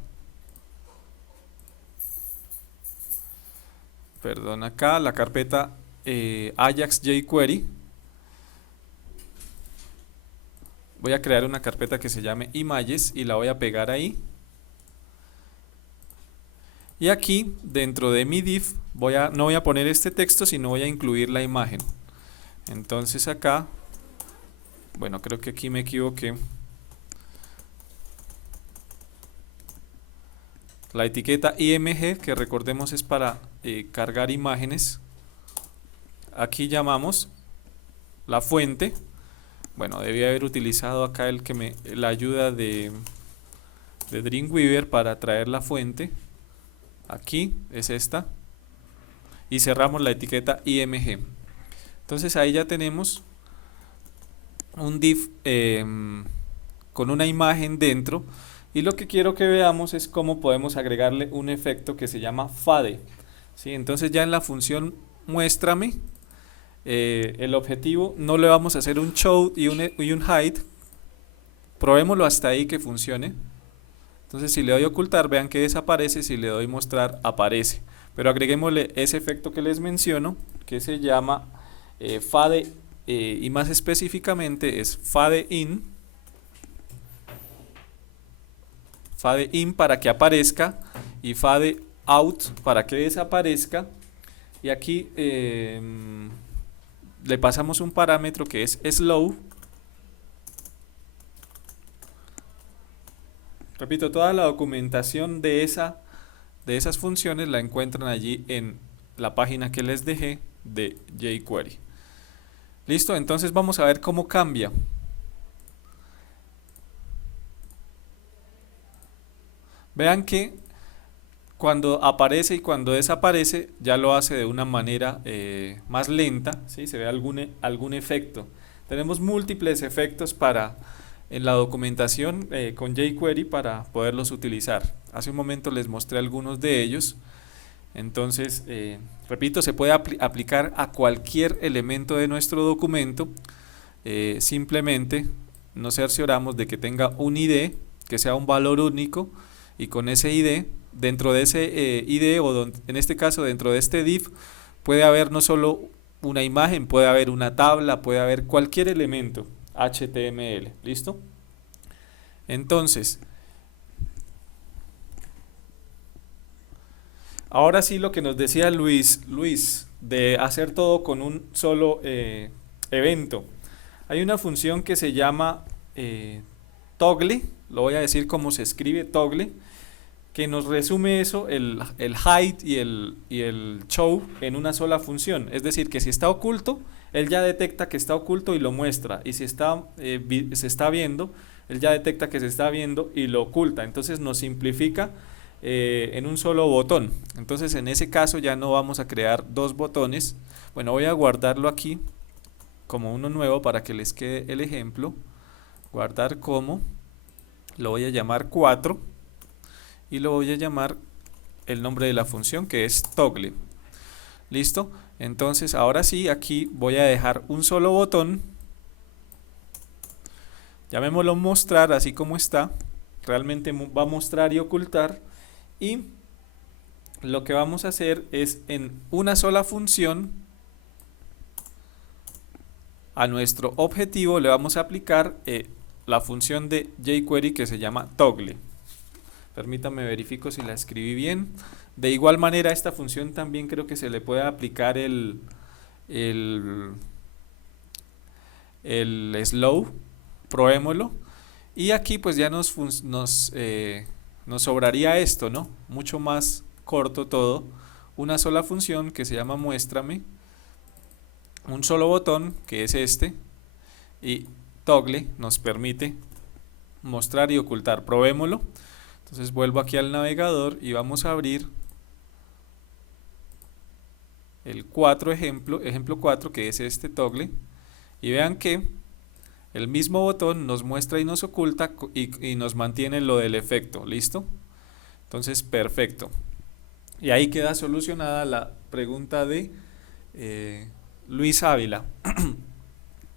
Perdón, acá, la carpeta Ajax jQuery. Voy a crear una carpeta que se llame images y la voy a pegar ahí. Y aquí, dentro de mi div, no voy a poner este texto, sino voy a incluir la imagen. Entonces acá, bueno, creo que aquí me equivoqué. La etiqueta img, que recordemos es para cargar imágenes. Aquí llamamos la fuente. Bueno, debía haber utilizado acá la ayuda de Dreamweaver para traer la fuente. Aquí es esta. Y cerramos la etiqueta img. Entonces ahí ya tenemos un div con una imagen dentro. Y lo que quiero que veamos es cómo podemos agregarle un efecto que se llama fade, ¿sí? Entonces ya en la función muéstrame, el objetivo no le vamos a hacer un show y un hide. Probémoslo hasta ahí que funcione. Entonces si le doy ocultar, vean que desaparece. Si le doy mostrar, aparece. Pero agreguémosle ese efecto que les menciono, que se llama fade, y más específicamente es fade in para que aparezca y fade out para que desaparezca. Y aquí le pasamos un parámetro que es slow. Repito, toda la documentación de esas funciones la encuentran allí en la página que les dejé de jQuery. Listo, entonces vamos a ver cómo cambia. Vean que cuando aparece y cuando desaparece ya lo hace de una manera más lenta, ¿sí? Se ve algún efecto. Tenemos múltiples efectos en la documentación con jQuery para poderlos utilizar. Hace un momento les mostré algunos de ellos. Entonces, repito, se puede aplicar a cualquier elemento de nuestro documento. Simplemente nos cercioramos de que tenga un ID, que sea un valor único, y con ese ID, dentro de ese ID, en este caso dentro de este div, puede haber no solo una imagen, puede haber una tabla, puede haber cualquier elemento HTML. ¿Listo? Entonces, ahora sí lo que nos decía Luis, de hacer todo con un solo evento. Hay una función que se llama toggle, lo voy a decir como se escribe, toggle, que nos resume eso, el hide y el show en una sola función. Es decir, que si está oculto, él ya detecta que está oculto y lo muestra. Y si se está viendo, él ya detecta que se está viendo y lo oculta. Entonces nos simplifica en un solo botón. Entonces en ese caso ya no vamos a crear dos botones. Bueno, voy a guardarlo aquí como uno nuevo para que les quede el ejemplo. Guardar como, lo voy a llamar 4 y lo voy a llamar el nombre de la función, que es toggle. ¿Listo? Entonces ahora sí, aquí voy a dejar un solo botón. Llamémoslo mostrar, así como está. Realmente va a mostrar y ocultar. Y lo que vamos a hacer es en una sola función a nuestro objetivo le vamos a aplicar la función de jQuery que se llama toggle. Permítame verifico si la escribí bien. De igual manera, a esta función también creo que se le puede aplicar el slow, probémoslo. Y aquí pues ya nos sobraría esto, ¿no? Mucho más corto todo. Una sola función que se llama muéstrame, un solo botón que es este, y toggle nos permite mostrar y ocultar. Probémoslo. Entonces vuelvo aquí al navegador y vamos a abrir el ejemplo 4, que es este toggle, y vean que el mismo botón nos muestra y nos oculta y nos mantiene lo del efecto. ¿Listo? Entonces, perfecto. Y ahí queda solucionada la pregunta de Luis Ávila.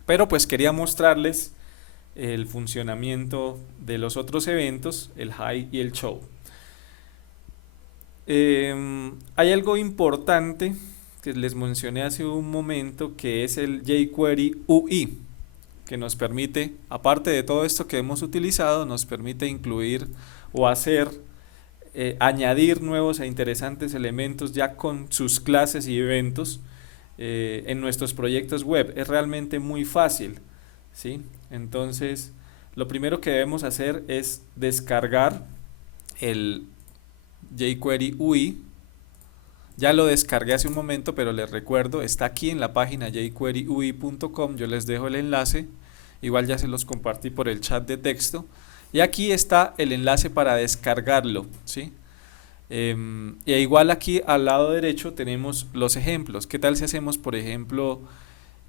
Pero pues quería mostrarles el funcionamiento de los otros eventos, el hide y el show. Hay algo importante que les mencioné hace un momento, que es el jQuery UI, que nos permite, aparte de todo esto que hemos utilizado, nos permite incluir o hacer, añadir nuevos e interesantes elementos ya con sus clases y eventos en nuestros proyectos web. Es realmente muy fácil, ¿sí? Entonces, lo primero que debemos hacer es descargar el jQuery UI. Ya lo descargué hace un momento, pero les recuerdo, está aquí en la página jQueryui.com. Yo les dejo el enlace, igual ya se los compartí por el chat de texto. Y aquí está el enlace para descargarlo, ¿sí? Y igual aquí al lado derecho tenemos los ejemplos. ¿Qué tal si hacemos, por ejemplo,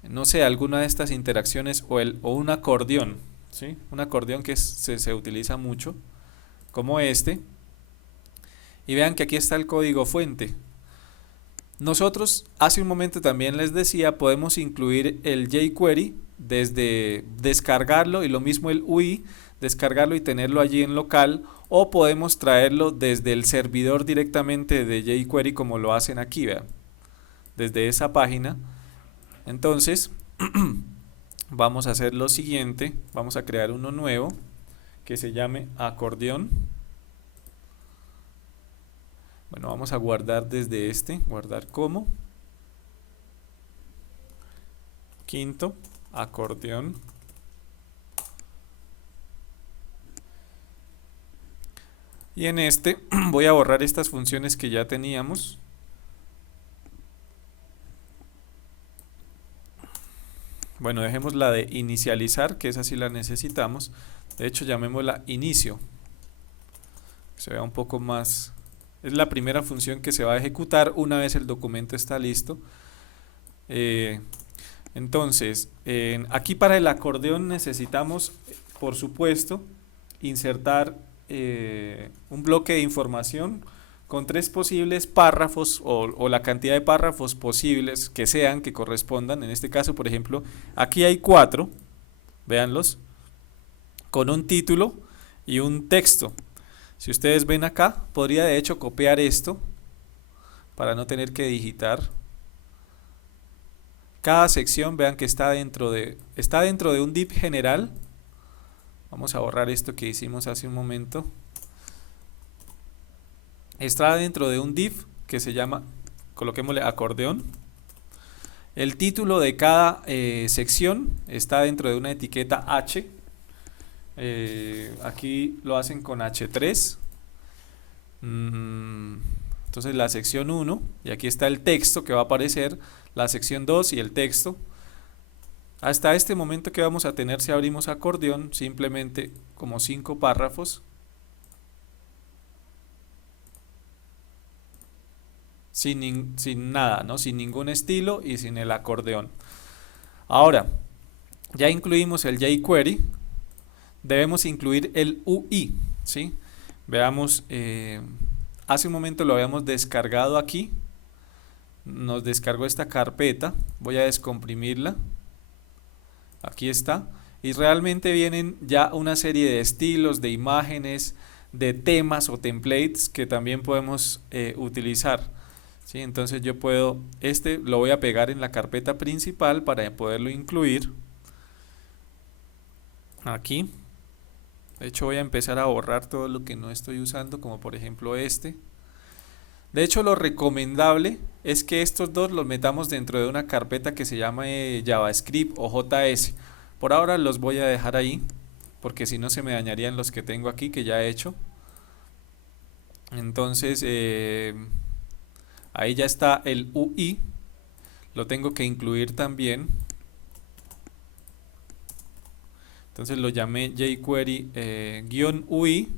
no sé, alguna de estas interacciones o un acordeón, ¿sí? Un acordeón que se utiliza mucho, como este. Y vean que aquí está el código fuente. Nosotros hace un momento también les decía, podemos incluir el jQuery desde descargarlo, y lo mismo el UI, descargarlo y tenerlo allí en local, o podemos traerlo desde el servidor directamente de jQuery, como lo hacen aquí, vean, desde esa página. Entonces vamos a hacer lo siguiente, vamos a crear uno nuevo que se llame acordeón. Bueno, vamos a guardar desde guardar como quinto, acordeón. Y en voy a borrar estas funciones que ya teníamos. Bueno, dejemos la de inicializar, que esa sí la necesitamos. De hecho, llamémosla inicio. Se vea un poco más. Es la primera función que se va a ejecutar una vez el documento está listo. Entonces, aquí para el acordeón necesitamos, por supuesto, insertar un bloque de información con 3 posibles párrafos o la cantidad de párrafos posibles que sean, que correspondan. En este caso, por ejemplo, aquí hay 4, véanlos, con un título y un texto. Si ustedes ven acá, podría de hecho copiar esto para no tener que digitar. Cada sección, vean que está dentro de un div general. Vamos a borrar esto que hicimos hace un momento. Está dentro de un div que se llama, coloquémosle acordeón. El título de cada sección está dentro de una etiqueta H. Aquí lo hacen con H3. Entonces la sección 1, y aquí está el texto que va a aparecer, la sección 2 y el texto. Hasta este momento que vamos a tener, si abrimos acordeón, simplemente como 5 párrafos. Sin nada, ¿no? Sin ningún estilo y sin el acordeón. Ahora, ya incluimos el jQuery, debemos incluir el UI, ¿sí? Veamos, hace un momento lo habíamos descargado aquí, nos descargó esta carpeta, voy a descomprimirla, aquí está, y realmente vienen ya una serie de estilos, de imágenes, de temas o templates que también podemos utilizar. ¿Sí? Entonces yo puedo, lo voy a pegar en la carpeta principal para poderlo incluir aquí. De hecho voy a empezar a borrar todo lo que no estoy usando, como por ejemplo este. De hecho lo recomendable es que estos dos los metamos dentro de una carpeta que se llama JavaScript o JS. Por ahora los voy a dejar ahí, porque si no se me dañarían los que tengo aquí que ya he hecho. Entonces ahí ya está el UI, lo tengo que incluir también. Entonces lo llamé jQuery UI.min.js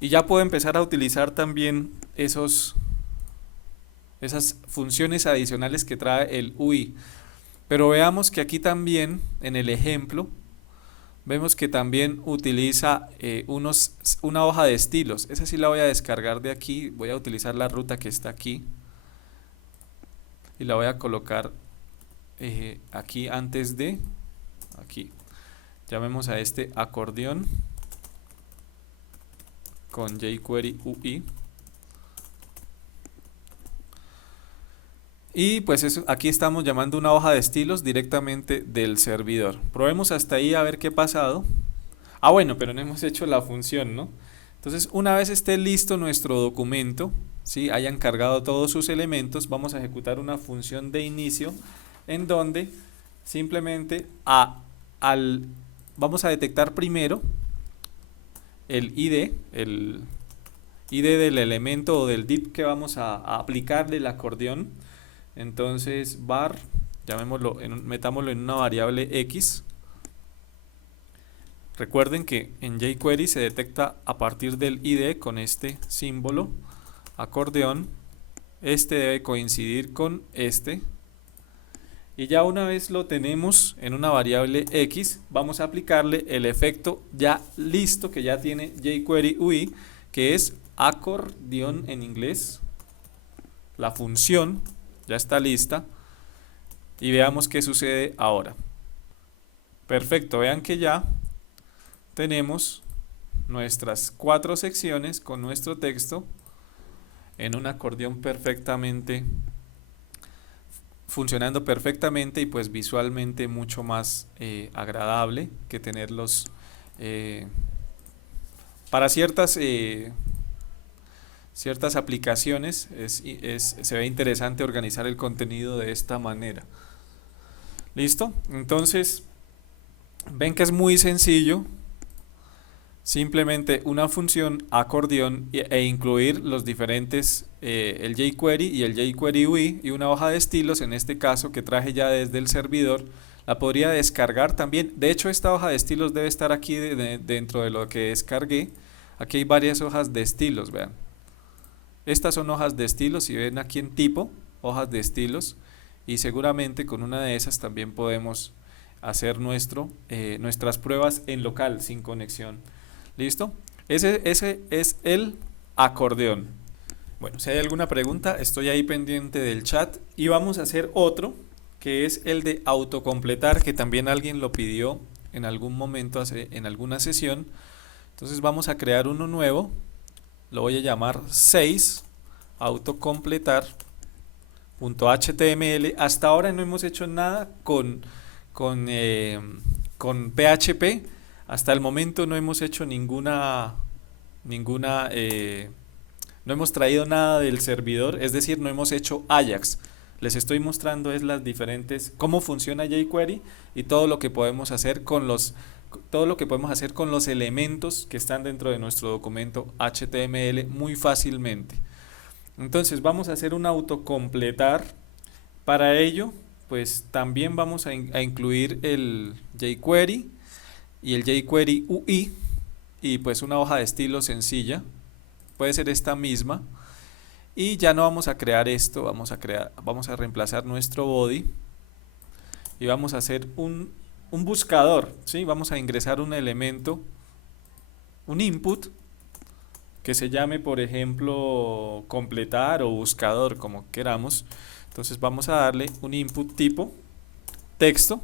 y ya puedo empezar a utilizar también esas funciones adicionales que trae el UI. Pero veamos que aquí también en el ejemplo vemos que también utiliza una hoja de estilos. Esa sí la voy a descargar de aquí. Voy a utilizar la ruta que está aquí y la voy a colocar aquí antes de aquí. Llamemos a este acordeón con jQuery UI. Y pues eso, aquí estamos llamando una hoja de estilos directamente del servidor. Probemos hasta ahí a ver qué ha pasado. Ah, bueno, pero no hemos hecho la función, ¿no? Entonces, una vez esté listo nuestro documento, ¿sí? Hayan cargado todos sus elementos, vamos a ejecutar una función de inicio en donde simplemente vamos a detectar primero el ID del elemento o del div que vamos a aplicarle el acordeón. Entonces var, llamémoslo, metámoslo en una variable x. Recuerden que en jQuery se detecta a partir del ID con este símbolo acordeón. Este debe coincidir con este. Y ya una vez lo tenemos en una variable x, vamos a aplicarle el efecto ya listo que ya tiene jQuery UI, que es acordeón en inglés. La función ya está lista y veamos qué sucede ahora. Perfecto, vean que ya tenemos nuestras 4 secciones con nuestro texto en un acordeón perfectamente funcionando perfectamente y pues visualmente mucho más agradable que tenerlos para ciertas aplicaciones. Se ve interesante organizar el contenido de esta manera. ¿Listo? Entonces ven que es muy sencillo. Simplemente una función acordeón e incluir los diferentes, el jQuery y el jQuery UI y una hoja de estilos, en este caso que traje ya desde el servidor. La podría descargar también. De hecho, esta hoja de estilos debe estar aquí dentro de lo que descargué. Aquí hay varias hojas de estilos, vean. Estas son hojas de estilos, si ven aquí en tipo, hojas de estilos, y seguramente con una de esas también podemos hacer nuestras pruebas en local sin conexión. ¿Listo? Ese es el acordeón. Bueno, si hay alguna pregunta, estoy ahí pendiente del chat y vamos a hacer otro, que es el de autocompletar, que también alguien lo pidió en algún momento, en alguna sesión. Entonces vamos a crear uno nuevo. Lo voy a llamar 6 autocompletar.html. Hasta ahora no hemos hecho nada con PHP. Hasta el momento no hemos hecho no hemos traído nada del servidor, es decir, no hemos hecho Ajax. Les estoy mostrando las diferentes, cómo funciona jQuery y todo lo que podemos hacer con los elementos que están dentro de nuestro documento HTML muy fácilmente. Entonces vamos a hacer un autocompletar. Para ello, pues también vamos a incluir el jQuery y el jQuery UI y pues una hoja de estilo sencilla. Puede ser esta misma. Y ya no vamos a crear esto, vamos a reemplazar nuestro body y vamos a hacer un buscador, ¿sí? Vamos a ingresar un elemento, un input que se llame, por ejemplo, completar o buscador, como queramos. Entonces vamos a darle un input tipo texto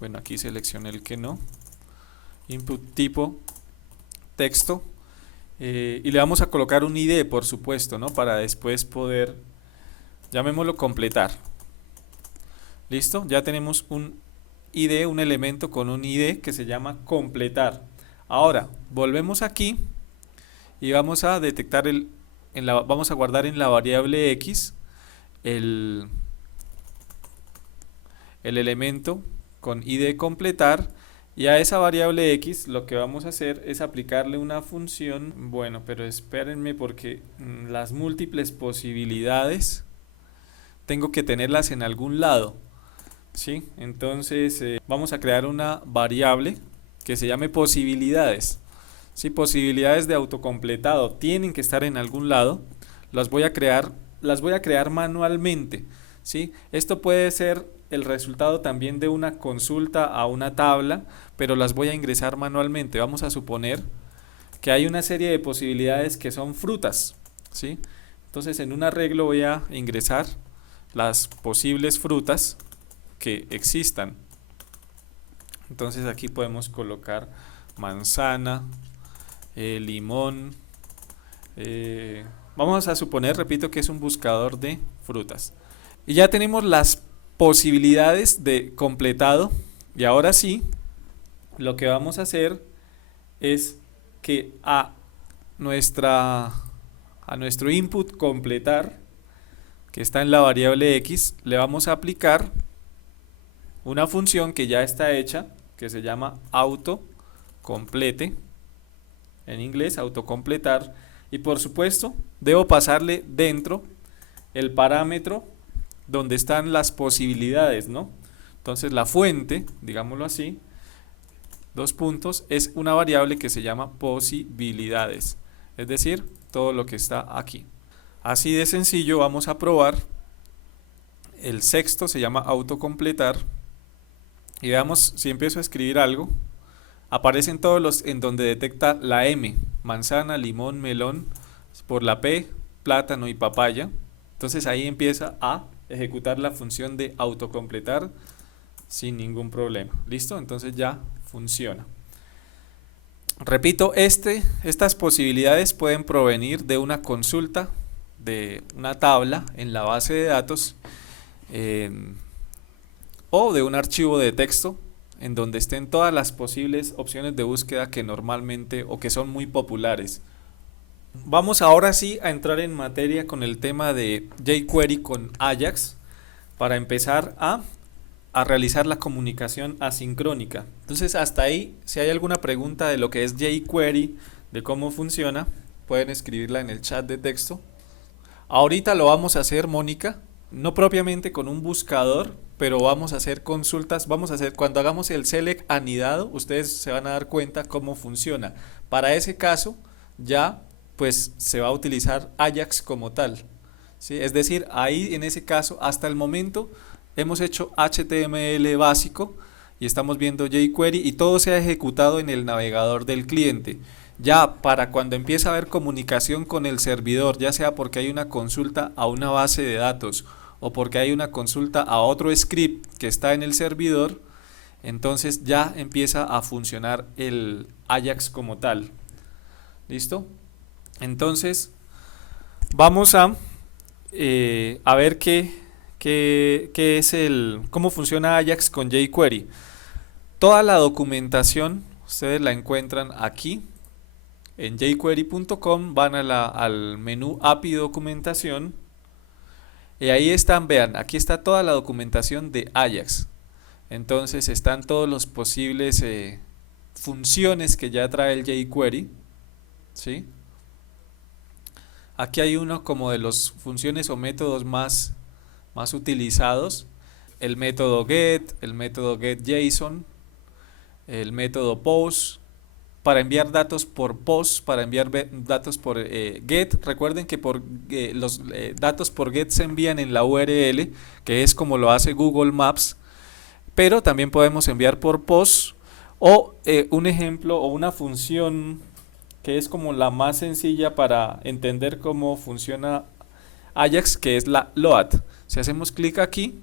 Bueno, aquí seleccioné el que no. Input tipo texto. Y le vamos a colocar un ID, por supuesto, ¿no? Para después poder, llamémoslo completar. ¿Listo? Ya tenemos un ID, un elemento con un ID que se llama completar. Ahora, volvemos aquí y vamos a detectar vamos a guardar en la variable X el elemento con ID completar, y a esa variable X lo que vamos a hacer es aplicarle una función. Bueno, pero espérenme porque las múltiples posibilidades tengo que tenerlas en algún lado, ¿sí? Entonces vamos a crear una variable que se llame posibilidades. ¿Sí? Posibilidades de autocompletado tienen que estar en algún lado. Las voy a crear manualmente, ¿sí? Esto puede ser el resultado también de una consulta a una tabla, pero las voy a ingresar manualmente. Vamos a suponer que hay una serie de posibilidades que son frutas, ¿sí? Entonces en un arreglo voy a ingresar las posibles frutas que existan. Entonces aquí podemos colocar manzana, limón. Vamos a suponer, repito, que es un buscador de frutas. Y ya tenemos las posibilidades de completado. Y ahora sí, lo que vamos a hacer es que a nuestro input completar, que está en la variable X, le vamos a aplicar una función que ya está hecha, que se llama autocomplete, en inglés, autocompletar, y por supuesto debo pasarle dentro el parámetro donde están las posibilidades, ¿no? Entonces la fuente, digámoslo así, dos puntos, es una variable que se llama posibilidades, es decir, todo lo que está aquí. Así de sencillo. Vamos a probar. El sexto se llama autocompletar y veamos si empiezo a escribir algo. Aparecen todos los en donde detecta la M: manzana, limón, melón, por la P, plátano y papaya. Entonces ahí empieza a ejecutar la función de autocompletar sin ningún problema. ¿Listo? Entonces ya funciona. Repito, estas posibilidades pueden provenir de una consulta, de una tabla en la base de datos, o de un archivo de texto en donde estén todas las posibles opciones de búsqueda que normalmente o que son muy populares. Vamos ahora sí a entrar en materia con el tema de jQuery con Ajax para empezar a realizar la comunicación asincrónica. Entonces hasta ahí, si hay alguna pregunta de lo que es jQuery, de cómo funciona, pueden escribirla en el chat de texto. Ahorita lo vamos a hacer, Mónica, no propiamente con un buscador, pero vamos a hacer consultas. Cuando hagamos el select anidado, ustedes se van a dar cuenta cómo funciona. Para ese caso ya pues se va a utilizar Ajax como tal, ¿sí? Es decir, ahí en ese caso hasta el momento hemos hecho HTML básico y estamos viendo jQuery y todo se ha ejecutado en el navegador del cliente. Ya para cuando empieza a haber comunicación con el servidor, ya sea porque hay una consulta a una base de datos o porque hay una consulta a otro script que está en el servidor, entonces ya empieza a funcionar el Ajax como tal. ¿Listo? Entonces vamos a ver cómo funciona Ajax con jQuery. Toda la documentación ustedes la encuentran aquí en jQuery.com, van al menú API documentación y ahí están, vean, aquí está toda la documentación de Ajax. Entonces están todos los posibles funciones que ya trae el jQuery, ¿sí? Aquí hay uno como de las funciones o métodos más utilizados: el método get, el método getJSON, el método post para enviar datos por post, para enviar datos por get. Recuerden que los datos por get se envían en la URL, que es como lo hace Google Maps, pero también podemos enviar por post, o un ejemplo o una función que es como la más sencilla para entender cómo funciona Ajax, que es la load. Si hacemos clic aquí,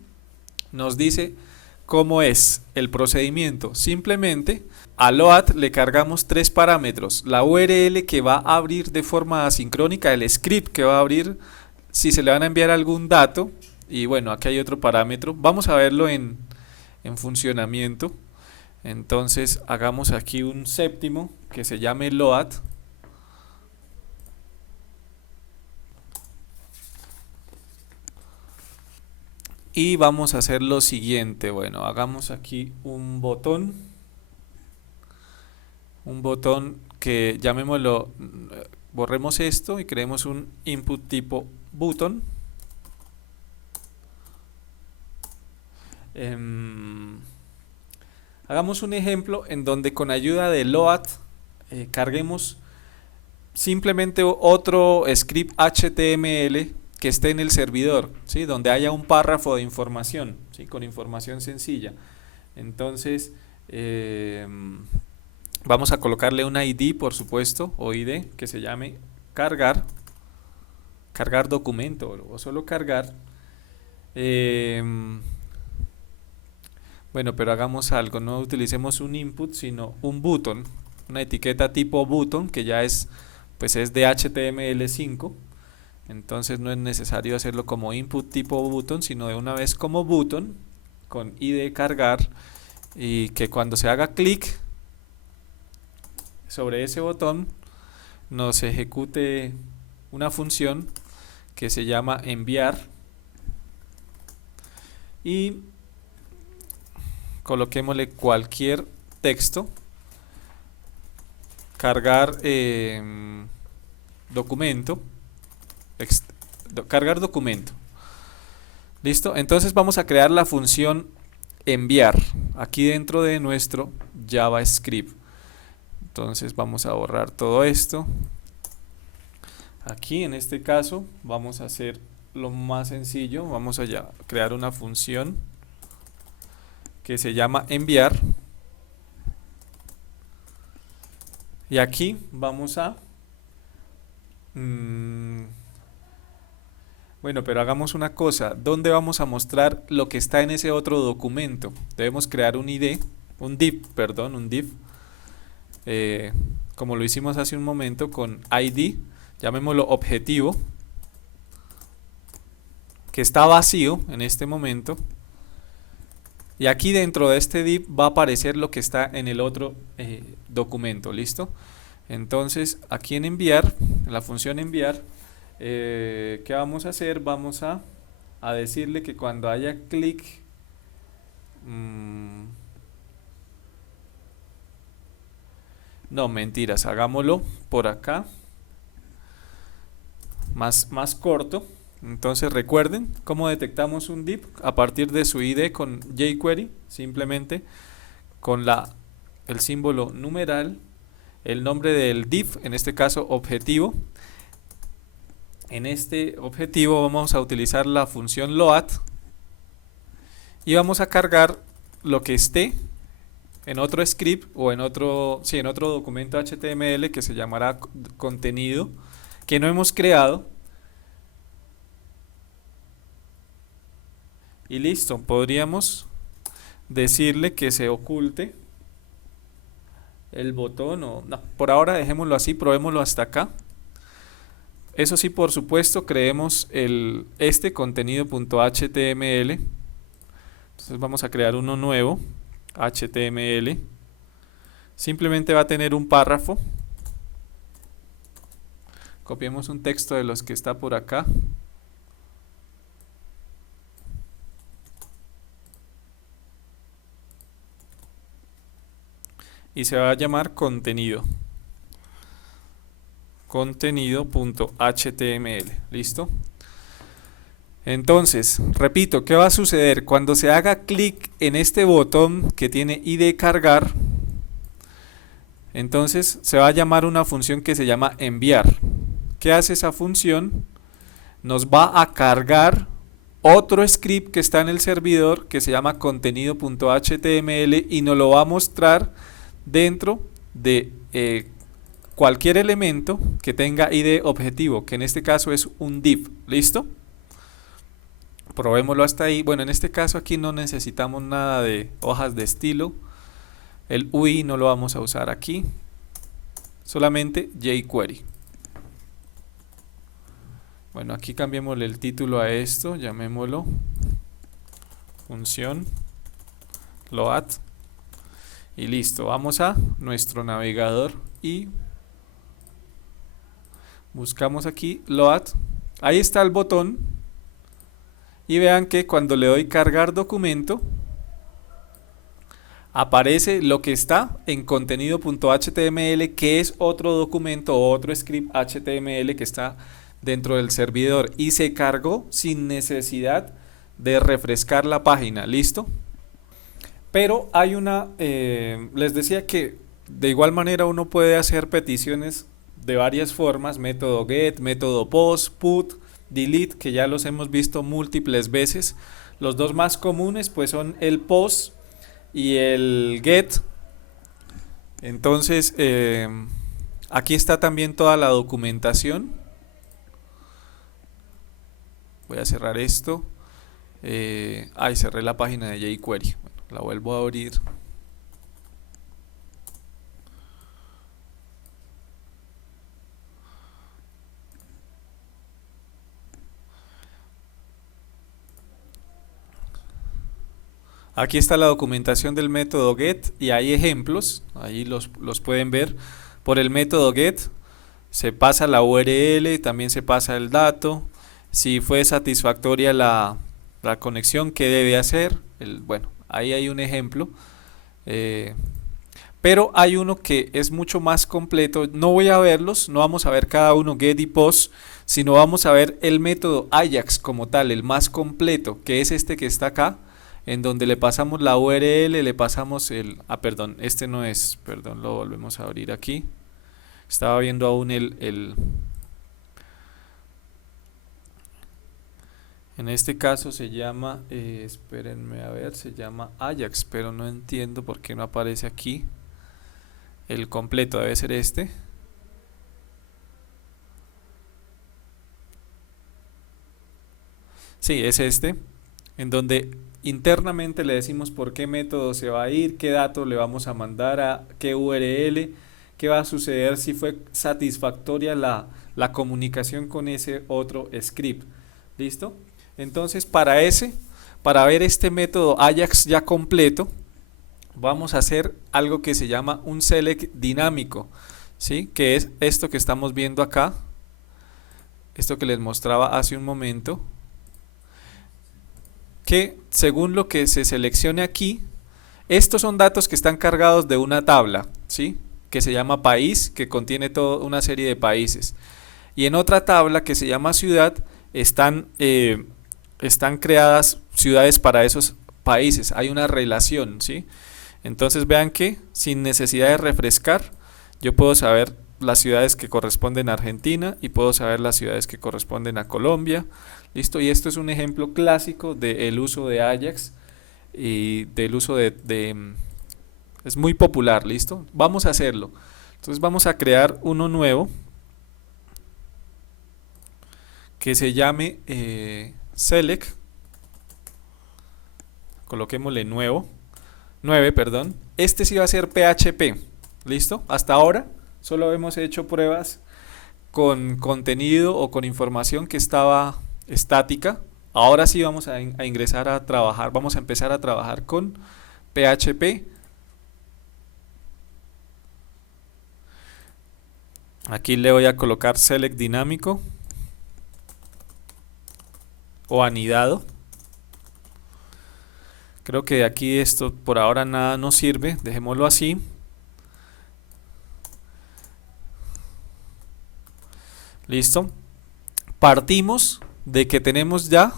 nos dice ¿Cómo es el procedimiento? Simplemente a load le cargamos tres parámetros: la URL que va a abrir de forma asincrónica, el script que va a abrir si se le van a enviar algún dato, y bueno, aquí hay otro parámetro. Vamos a verlo en funcionamiento. Entonces hagamos aquí un séptimo que se llame load. Y vamos a hacer lo siguiente. Bueno, hagamos aquí un botón que llamémoslo, borremos esto y creemos un input tipo button. Hagamos un ejemplo en donde con ayuda de load carguemos simplemente otro script HTML que esté en el servidor, ¿sí? Donde haya un párrafo de información, ¿sí? Con información sencilla. Entonces vamos a colocarle una ID, por supuesto, o ID, que se llame cargar documento, o solo cargar. Bueno, pero hagamos algo, no utilicemos un input, sino un button, una etiqueta tipo button, que ya es, pues es de HTML5. Entonces no es necesario hacerlo como input tipo button, sino de una vez como button, con ID cargar, y que cuando se haga clic sobre ese botón nos ejecute una función que se llama enviar, y coloquémosle cualquier texto, cargar documento, cargar documento. Listo, entonces vamos a crear la función enviar aquí dentro de nuestro JavaScript. Entonces vamos a borrar todo esto. Aquí en este caso vamos a hacer lo más sencillo, vamos a crear una función que se llama enviar, y aquí vamos a bueno, pero hagamos una cosa. ¿Dónde vamos a mostrar lo que está en ese otro documento? Debemos crear un div, como lo hicimos hace un momento con ID, llamémoslo objetivo, que está vacío en este momento. Y aquí dentro de este div va a aparecer lo que está en el otro documento, ¿listo? Entonces aquí en enviar, en la función enviar, ¿qué vamos a hacer? Vamos a decirle que cuando haya clic, no, mentiras, hagámoslo por acá, más corto. Entonces recuerden cómo detectamos un div a partir de su ID con jQuery, simplemente con el símbolo numeral, el nombre del div, en este caso objetivo. En este objetivo vamos a utilizar la función load y vamos a cargar lo que esté en otro script o en otro documento HTML que se llamará contenido, que no hemos creado. Y listo, podríamos decirle que se oculte el botón, o no, por ahora dejémoslo así, probémoslo hasta acá. Eso sí, por supuesto, creemos este contenido.html. Entonces vamos a crear uno nuevo, HTML. Simplemente va a tener un párrafo. Copiemos un texto de los que está por acá. Y se va a llamar contenido. Contenido.html. ¿Listo? Entonces, repito, ¿qué va a suceder? Cuando se haga clic en este botón que tiene ID cargar, entonces se va a llamar una función que se llama enviar. ¿Qué hace esa función? Nos va a cargar otro script que está en el servidor que se llama contenido.html y nos lo va a mostrar dentro de cualquier elemento que tenga ID objetivo, que en este caso es un div. ¿Listo? Probémoslo hasta ahí. Bueno, en este caso aquí no necesitamos nada de hojas de estilo. El UI no lo vamos a usar aquí. Solamente jQuery. Bueno, aquí cambiémosle el título a esto. Llamémoslo función load. Y listo. Vamos a nuestro navegador y buscamos aquí load. Ahí está el botón. Y vean que cuando le doy cargar documento, aparece lo que está en contenido.html, que es otro documento o otro script HTML que está dentro del servidor y se cargó sin necesidad de refrescar la página. ¿Listo? Pero hay una, les decía que de igual manera uno puede hacer peticiones de varias formas: método get, método post, put, delete, que ya los hemos visto múltiples veces. Los dos más comunes pues son el post y el get. Entonces aquí está también toda la documentación. Voy a cerrar esto. Cerré la página de jQuery. Bueno, la vuelvo a abrir. Aquí está la documentación del método get y hay ejemplos, ahí los pueden ver. Por el método get se pasa la URL, también se pasa el dato, si fue satisfactoria la conexión, qué debe hacer. Bueno, ahí hay un ejemplo. Pero hay uno que es mucho más completo. No voy a verlos, no vamos a ver cada uno, get y post, sino vamos a ver el método Ajax como tal, el más completo, que es este que está acá, en donde le pasamos la URL, le pasamos perdón, este no es, perdón, lo volvemos a abrir aquí. Estaba viendo aún en este caso se llama, espérenme a ver, se llama Ajax, pero no entiendo por qué no aparece aquí el completo. Debe ser este. Sí, es este, en donde internamente le decimos por qué método se va a ir, qué datos le vamos a mandar, a qué URL, qué va a suceder si fue satisfactoria la comunicación con ese otro script. ¿Listo? Entonces para ver este método Ajax ya completo, vamos a hacer algo que se llama un select dinámico, ¿sí? Que es esto que estamos viendo acá, esto que les mostraba hace un momento, que según lo que se seleccione aquí, estos son datos que están cargados de una tabla, ¿sí? Que se llama país, que contiene toda una serie de países, y en otra tabla que se llama ciudad están creadas ciudades para esos países. Hay una relación, ¿sí? Entonces vean que sin necesidad de refrescar, yo puedo saber las ciudades que corresponden a Argentina y puedo saber las ciudades que corresponden a Colombia. ¿Listo? Y esto es un ejemplo clásico del uso de Ajax y del uso es muy popular. ¿Listo? Vamos a hacerlo. Entonces vamos a crear uno nuevo que se llame select, coloquémosle 9, perdón. Este sí va a ser PHP. ¿Listo? Hasta ahora solo hemos hecho pruebas con contenido o con información que estaba estática. Ahora sí vamos a ingresar a trabajar, vamos a empezar a trabajar con PHP. Aquí le voy a colocar select dinámico o anidado. Creo que aquí esto por ahora nada nos sirve, dejémoslo así. Listo. Partimos de que tenemos ya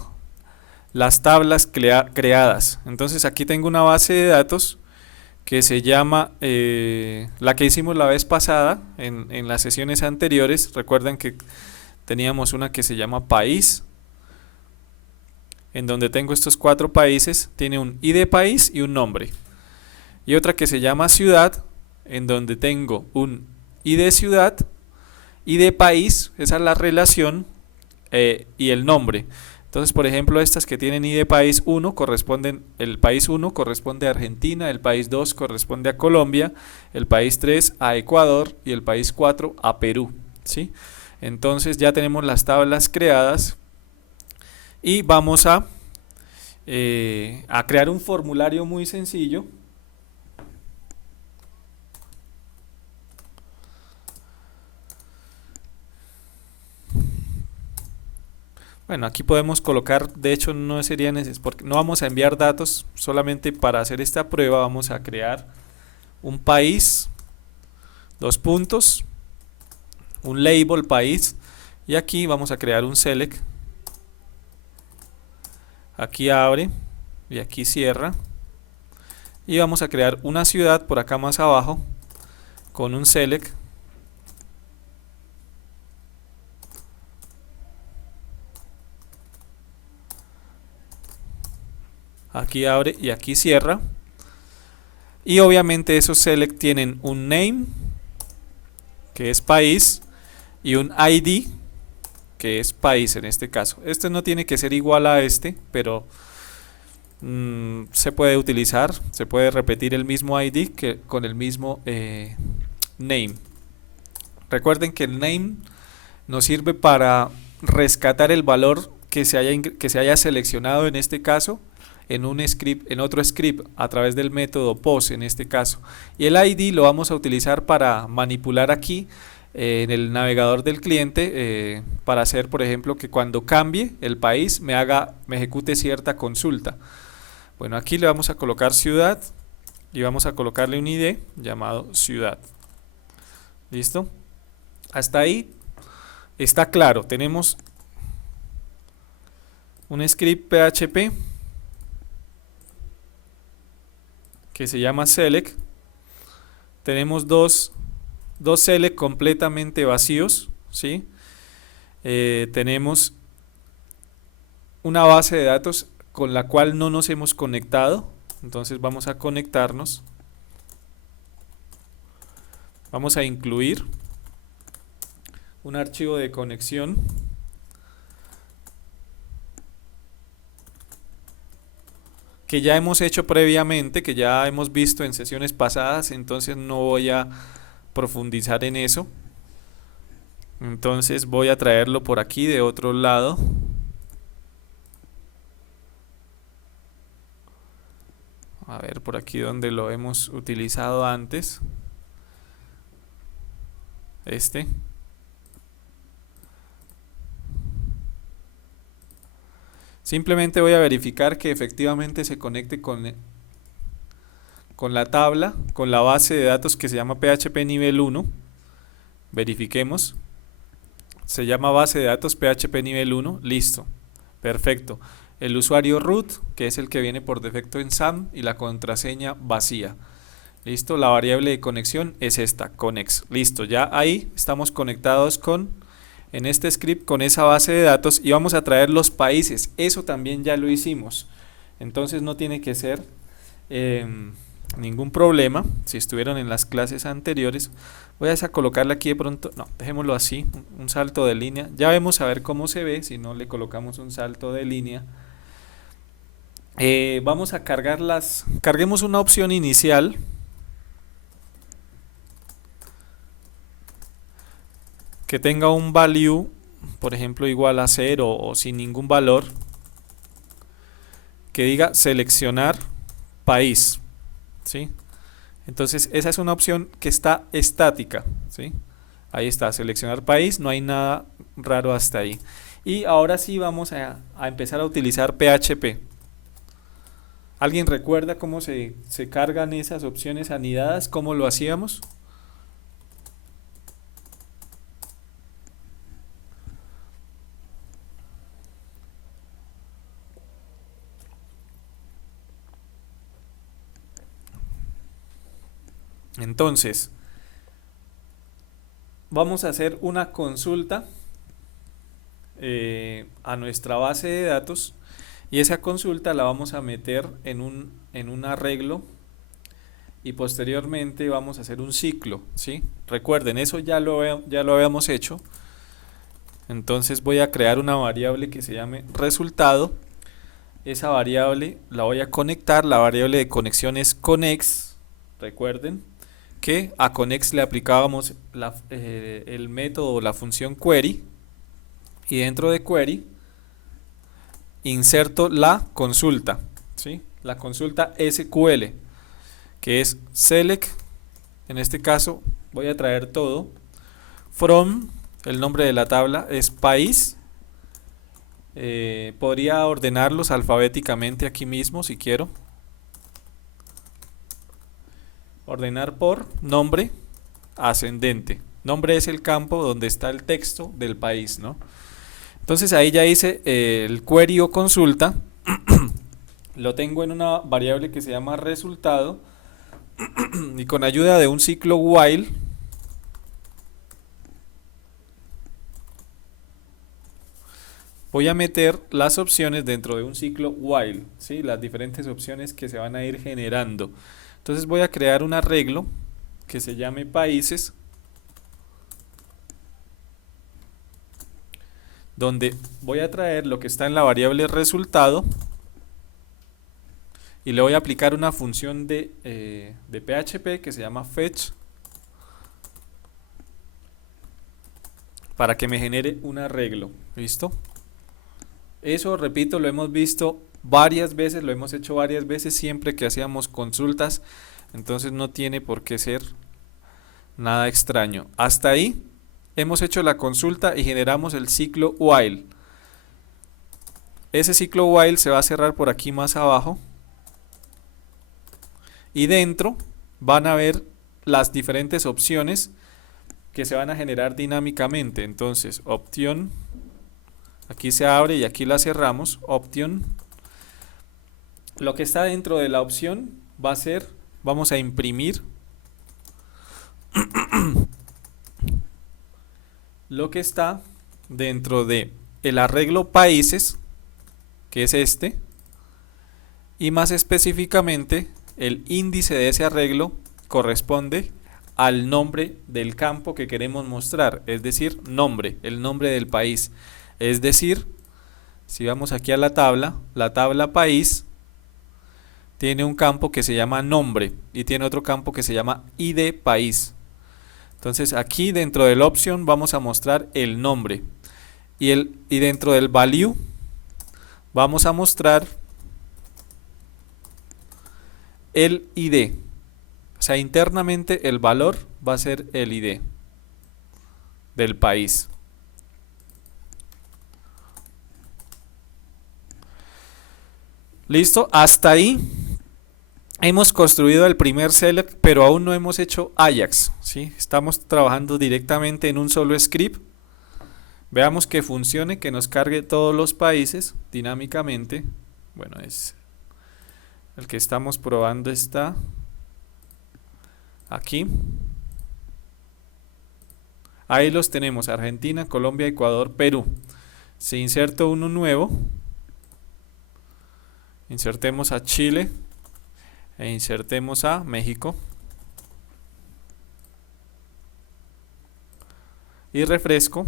las tablas creadas. Entonces aquí tengo una base de datos que se llama la que hicimos la vez pasada en las sesiones anteriores. Recuerden que teníamos una que se llama país, en donde tengo estos 4 países. Tiene un ID país y un nombre. Y otra que se llama ciudad, en donde tengo un ID ciudad, ID país, esa es la relación, y el nombre. Entonces, por ejemplo, estas que tienen ID país 1 corresponden, el país 1 corresponde a Argentina, el país 2 corresponde a Colombia, el país 3 a Ecuador y el país 4 a Perú, ¿sí? Entonces ya tenemos las tablas creadas y vamos a crear un formulario muy sencillo. Bueno, aquí podemos colocar, de hecho no sería necesario, porque no vamos a enviar datos, solamente para hacer esta prueba vamos a crear un país, dos puntos, un label país, y aquí vamos a crear un select, aquí abre y aquí cierra, y vamos a crear una ciudad por acá más abajo con un select, aquí abre y aquí cierra, y obviamente esos select tienen un name que es país y un ID que es país en este caso. Este no tiene que ser igual a este, pero se puede utilizar, se puede repetir el mismo ID que con el mismo name. Recuerden que el name nos sirve para rescatar el valor que se haya seleccionado en este caso en un script, en otro script a través del método post en este caso, y el ID lo vamos a utilizar para manipular aquí en el navegador del cliente para hacer, por ejemplo, que cuando cambie el país me ejecute cierta consulta. Bueno, aquí le vamos a colocar ciudad y vamos a colocarle un ID llamado ciudad. ¿Listo? Hasta ahí está claro. Tenemos un script PHP que se llama select. Tenemos dos select completamente vacíos, ¿sí? Tenemos una base de datos con la cual no nos hemos conectado, entonces vamos a conectarnos, vamos a incluir un archivo de conexión que ya hemos hecho previamente, que ya hemos visto en sesiones pasadas, entonces no voy a profundizar en eso. Entonces voy a traerlo por aquí de otro lado. A ver por aquí donde lo hemos utilizado antes. Simplemente voy a verificar que efectivamente se conecte con la tabla, con la base de datos que se llama PHP nivel 1. Verifiquemos. Se llama base de datos PHP nivel 1. Listo. Perfecto. El usuario root, que es el que viene por defecto en SAM, y la contraseña vacía. Listo. La variable de conexión es esta, connex. Listo. Ya ahí estamos conectados en este script con esa base de datos y vamos a traer los países. Eso también ya lo hicimos. Entonces no tiene que ser ningún problema. Si estuvieron en las clases anteriores, voy a colocarle aquí de pronto, no, dejémoslo así, un salto de línea. Ya vemos a ver cómo se ve si no le colocamos un salto de línea. Vamos a carguemos una opción inicial que tenga un value, por ejemplo, igual a 0 o sin ningún valor, que diga seleccionar país, ¿sí? Entonces esa es una opción que está estática, ¿sí? Ahí está, seleccionar país, no hay nada raro hasta ahí. Y ahora sí vamos a empezar a utilizar PHP. ¿Alguien recuerda cómo se cargan esas opciones anidadas? ¿Cómo lo hacíamos? Entonces, vamos a hacer una consulta a nuestra base de datos y esa consulta la vamos a meter en un arreglo y posteriormente vamos a hacer un ciclo, ¿sí? Recuerden, eso ya lo habíamos hecho. Entonces voy a crear una variable que se llame resultado. Esa variable la voy a conectar, la variable de conexión es connex. Recuerden que a connex le aplicábamos el método o la función query, y dentro de query inserto la consulta, ¿sí? La consulta SQL, que es select. En este caso voy a traer todo from, el nombre de la tabla es país. Podría ordenarlos alfabéticamente aquí mismo si quiero. Ordenar por nombre ascendente. Nombre es el campo donde está el texto del país, ¿no? Entonces ahí ya hice el query o consulta. Lo tengo en una variable que se llama resultado. Y con ayuda de un ciclo while voy a meter las opciones dentro de un ciclo while, ¿sí? Las diferentes opciones que se van a ir generando. Entonces voy a crear un arreglo que se llame países, donde voy a traer lo que está en la variable resultado y le voy a aplicar una función de PHP que se llama fetch, para que me genere un arreglo. ¿Listo? Eso, repito, lo hemos visto varias veces, lo hemos hecho varias veces siempre que hacíamos consultas, entonces no tiene por qué ser nada extraño. Hasta ahí hemos hecho la consulta y generamos el ciclo while. Ese ciclo while se va a cerrar por aquí más abajo y dentro van a ver las diferentes opciones que se van a generar dinámicamente. Entonces, opción, aquí se abre y aquí la cerramos, option. Lo que está dentro de la opción va a ser, vamos a imprimir lo que está dentro de el arreglo países, que es este, y más específicamente el índice de ese arreglo corresponde al nombre del campo que queremos mostrar, es decir, nombre, el nombre del país. Es decir, si vamos aquí a la tabla país tiene un campo que se llama nombre y tiene otro campo que se llama ID país. Entonces aquí dentro del option vamos a mostrar el nombre y dentro del value vamos a mostrar el ID. O sea, internamente el valor va a ser el ID del país. Listo, hasta ahí hemos construido el primer select, pero aún no hemos hecho Ajax, ¿sí? Estamos trabajando directamente en un solo script. Veamos que funcione, que nos cargue todos los países dinámicamente. Bueno, es el que estamos probando, está aquí. Ahí los tenemos: Argentina, Colombia, Ecuador, Perú. Si inserto uno nuevo, insertemos a Chile e insertemos a México y refresco.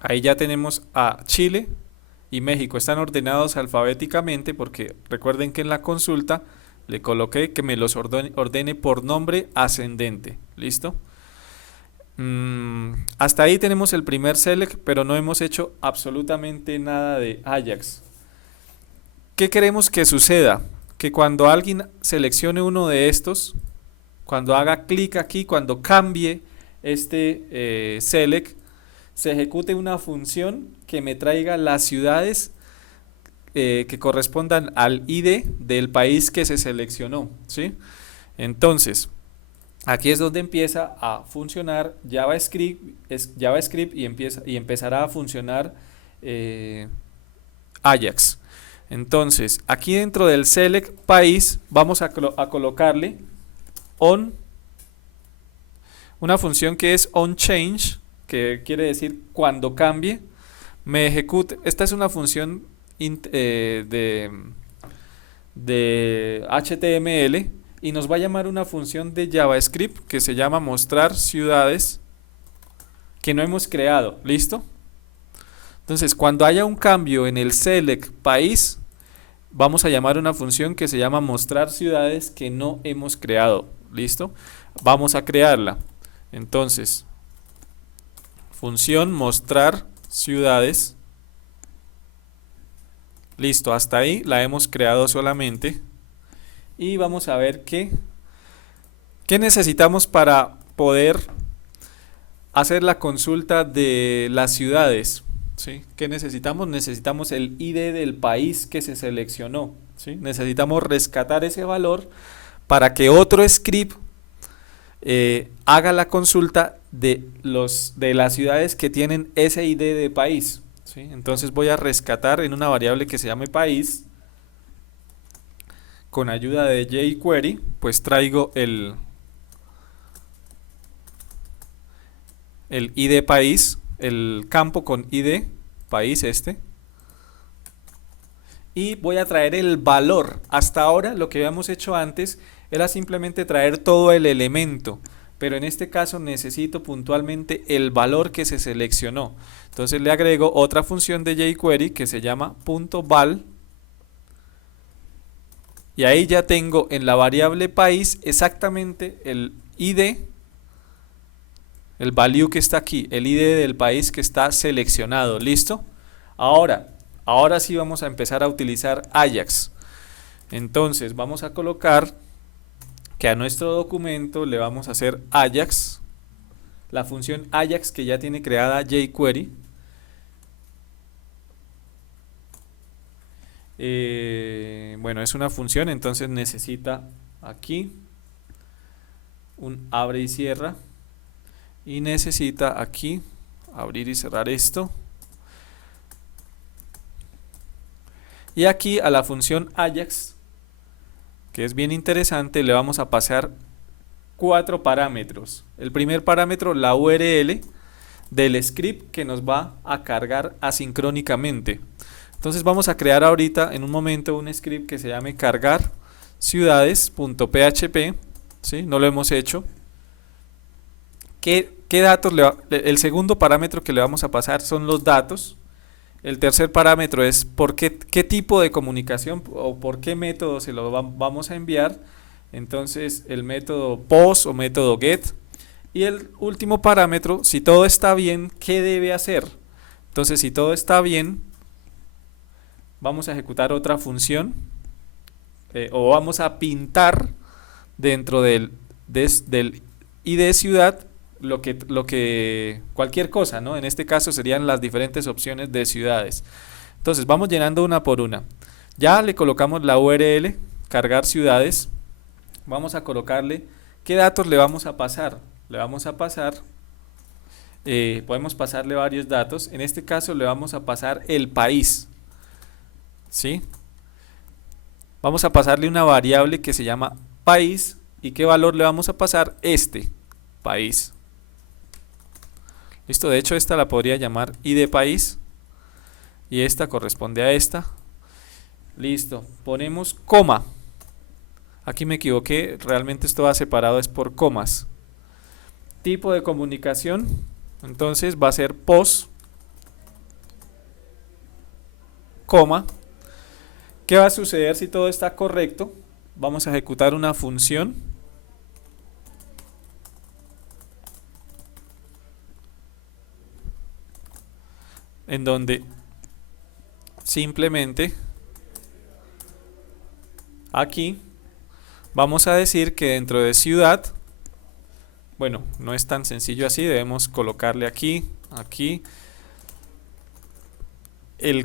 Ahí ya tenemos a Chile y México, están ordenados alfabéticamente porque recuerden que en la consulta le coloqué que me los ordene por nombre ascendente. ¿Listo? Hasta ahí tenemos el primer select, pero no hemos hecho absolutamente nada de Ajax. ¿Qué queremos que suceda? Que cuando alguien seleccione uno de estos, cuando haga clic aquí, cuando cambie este select, se ejecute una función que me traiga las ciudades que correspondan al ID del país que se seleccionó, ¿sí? Entonces, aquí es donde empieza a funcionar JavaScript y empezará a funcionar Ajax. Entonces, aquí dentro del select país vamos a colocarle una función que es onChange, que quiere decir cuando cambie, me ejecute. Esta es una función de HTML y nos va a llamar una función de JavaScript que se llama mostrar ciudades que no hemos creado. ¿Listo? Entonces, cuando haya un cambio en el select país, vamos a llamar una función que se llama mostrar ciudades que no hemos creado. ¿Listo? Vamos a crearla. Entonces, función mostrar ciudades. Listo, hasta ahí la hemos creado solamente. Y vamos a ver qué necesitamos para poder hacer la consulta de las ciudades. ¿Sí? ¿Qué necesitamos? Necesitamos el ID del país que se seleccionó. ¿Sí? Necesitamos rescatar ese valor para que otro script haga la consulta de las ciudades que tienen ese ID de país. ¿Sí? Entonces voy a rescatar en una variable que se llame país. Con ayuda de jQuery, pues traigo el ID país, el campo con ID país y voy a traer el valor. Hasta ahora lo que habíamos hecho antes era simplemente traer todo el elemento, pero en este caso necesito puntualmente el valor que se seleccionó. Entonces le agrego otra función de jQuery que se llama .val y ahí ya tengo en la variable país exactamente el ID, el value que está aquí, el ID del país que está seleccionado. ¿Listo? Ahora sí vamos a empezar a utilizar Ajax. Entonces vamos a colocar que a nuestro documento le vamos a hacer Ajax, la función Ajax que ya tiene creada jQuery. Bueno, es una función, entonces necesita aquí un abre y cierra y necesita aquí abrir y cerrar esto. Y aquí a la función Ajax, que es bien interesante, le vamos a pasar 4 parámetros. El primer parámetro, la URL del script que nos va a cargar asincrónicamente. Entonces vamos a crear ahorita en un momento un script que se llame cargar ciudades.php, ¿sí? No lo hemos hecho. ¿Qué datos el segundo parámetro que le vamos a pasar son los datos. El tercer parámetro es qué tipo de comunicación o por qué método se lo vamos a enviar. Entonces el método post o método get. Y el último parámetro, si todo está bien, ¿qué debe hacer? Entonces si todo está bien, vamos a ejecutar otra función o vamos a pintar dentro del ID ciudad cualquier cosa, ¿no? En este caso serían las diferentes opciones de ciudades. Entonces vamos llenando una por una. Ya le colocamos la URL, cargar ciudades. Vamos a colocarle qué datos le vamos a pasar. Le vamos a pasar, podemos pasarle varios datos. En este caso le vamos a pasar el país. ¿Sí? Vamos a pasarle una variable que se llama país. ¿Y qué valor le vamos a pasar? País. Listo, de hecho esta la podría llamar ID país y esta corresponde a esta. Listo, ponemos coma. Aquí me equivoqué, realmente esto va separado es por comas. Tipo de comunicación, entonces va a ser post, coma. ¿Qué va a suceder si todo está correcto? Vamos a ejecutar una función en donde simplemente aquí vamos a decir que dentro de ciudad, bueno, no es tan sencillo así, debemos colocarle aquí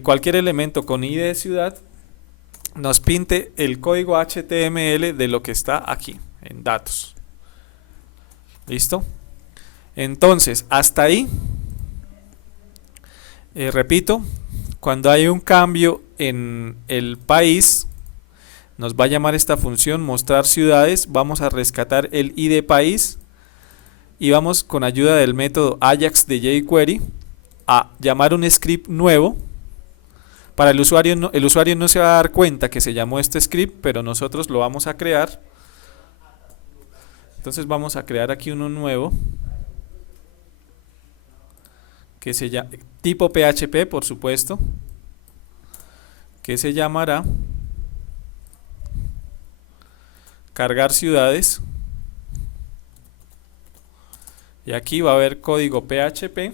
cualquier elemento con ID de ciudad nos pinte el código HTML de lo que está aquí en datos. ¿Listo? Entonces, hasta ahí, repito, cuando hay un cambio en el país, nos va a llamar esta función mostrar ciudades, vamos a rescatar el ID país y vamos con ayuda del método Ajax de jQuery a llamar un script nuevo. Para el usuario no se va a dar cuenta que se llamó este script, pero nosotros lo vamos a crear. Entonces vamos a crear aquí uno nuevo que se llama tipo PHP, por supuesto, que se llamará cargar ciudades, y aquí va a haber código PHP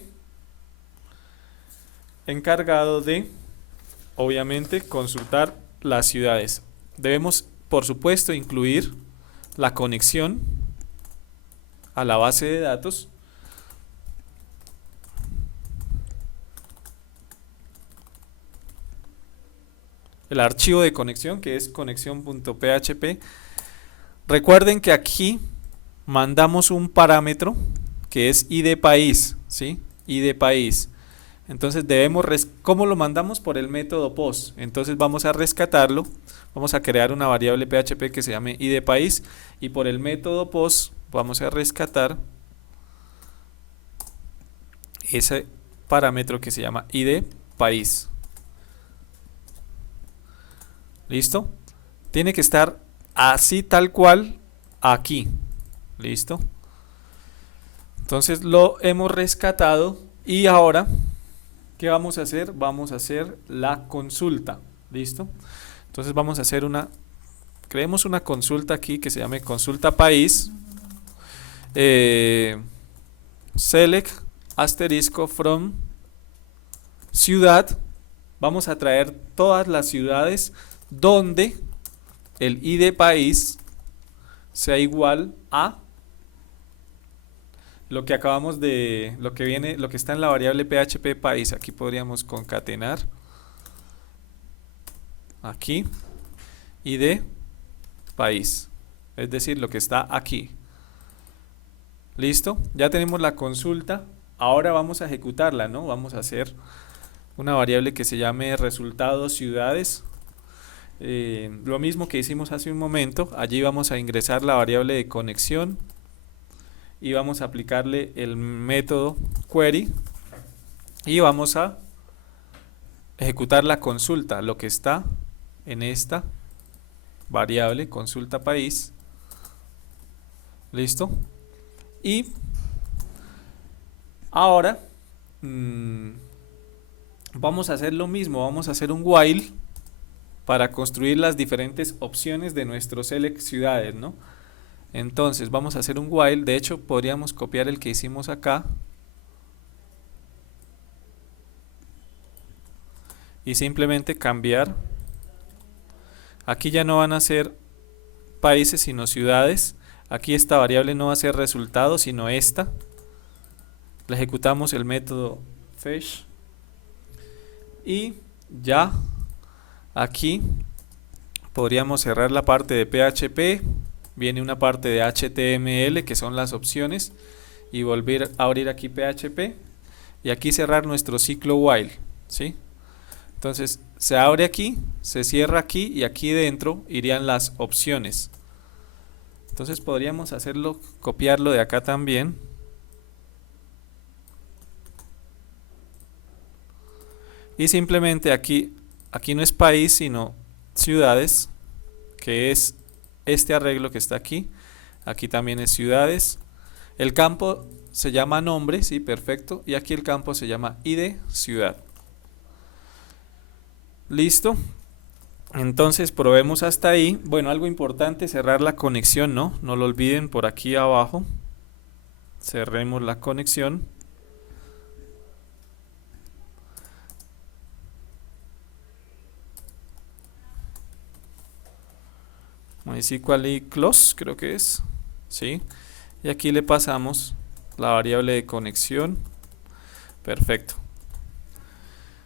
encargado de, obviamente, consultar las ciudades. Debemos, por supuesto, incluir la conexión a la base de datos, el archivo de conexión, que es conexión.php. Recuerden que aquí mandamos un parámetro que es ID país, ¿sí? ID país. Entonces debemos, ¿cómo lo mandamos? Por el método post. Entonces vamos a rescatarlo, vamos a crear una variable PHP que se llame ID país, y por el método post vamos a rescatar ese parámetro que se llama ID país. ¿Listo? Tiene que estar así tal cual aquí. ¿Listo? Entonces lo hemos rescatado, y ahora ¿qué vamos a hacer? Vamos a hacer la consulta. ¿Listo? Entonces vamos a hacer creemos una consulta aquí que se llame consulta país, select asterisco from ciudad. Vamos a traer todas las ciudades donde el ID país sea igual a lo que acabamos de, lo que está en la variable PHP país. Aquí podríamos concatenar aquí ID país, es decir, lo que está aquí. Listo, ya tenemos la consulta. Ahora vamos a ejecutarla, ¿no? Vamos a hacer una variable que se llame resultados ciudades. Lo mismo que hicimos hace un momento. Allí vamos a ingresar la variable de conexión y vamos a aplicarle el método query, y vamos a ejecutar la consulta, lo que está en esta variable consulta país. Listo. Y ahora vamos a hacer lo mismo, vamos a hacer un while para construir las diferentes opciones de nuestro select ciudades, ¿no? Entonces vamos a hacer un while. De hecho podríamos copiar el que hicimos acá y simplemente cambiar. Aquí ya no van a ser países sino ciudades. Aquí esta variable no va a ser resultado sino esta. Le ejecutamos el método fetch y ya aquí podríamos cerrar la parte de PHP. Viene una parte de HTML que son las opciones, y volver a abrir aquí PHP y aquí cerrar nuestro ciclo while, ¿sí? Entonces se abre aquí, se cierra aquí, y aquí dentro irían las opciones. Entonces podríamos hacerlo, copiarlo de acá también. Y simplemente aquí no es país sino ciudades, que es este arreglo que está aquí. Aquí también es ciudades. El campo se llama nombre, sí, perfecto. Y aquí el campo se llama ID ciudad. Listo. Entonces probemos hasta ahí. Bueno, algo importante, cerrar la conexión, ¿no? No lo olviden, por aquí abajo. Cerremos la conexión. MySQL y close, creo que es, ¿sí? Y aquí le pasamos la variable de conexión. Perfecto.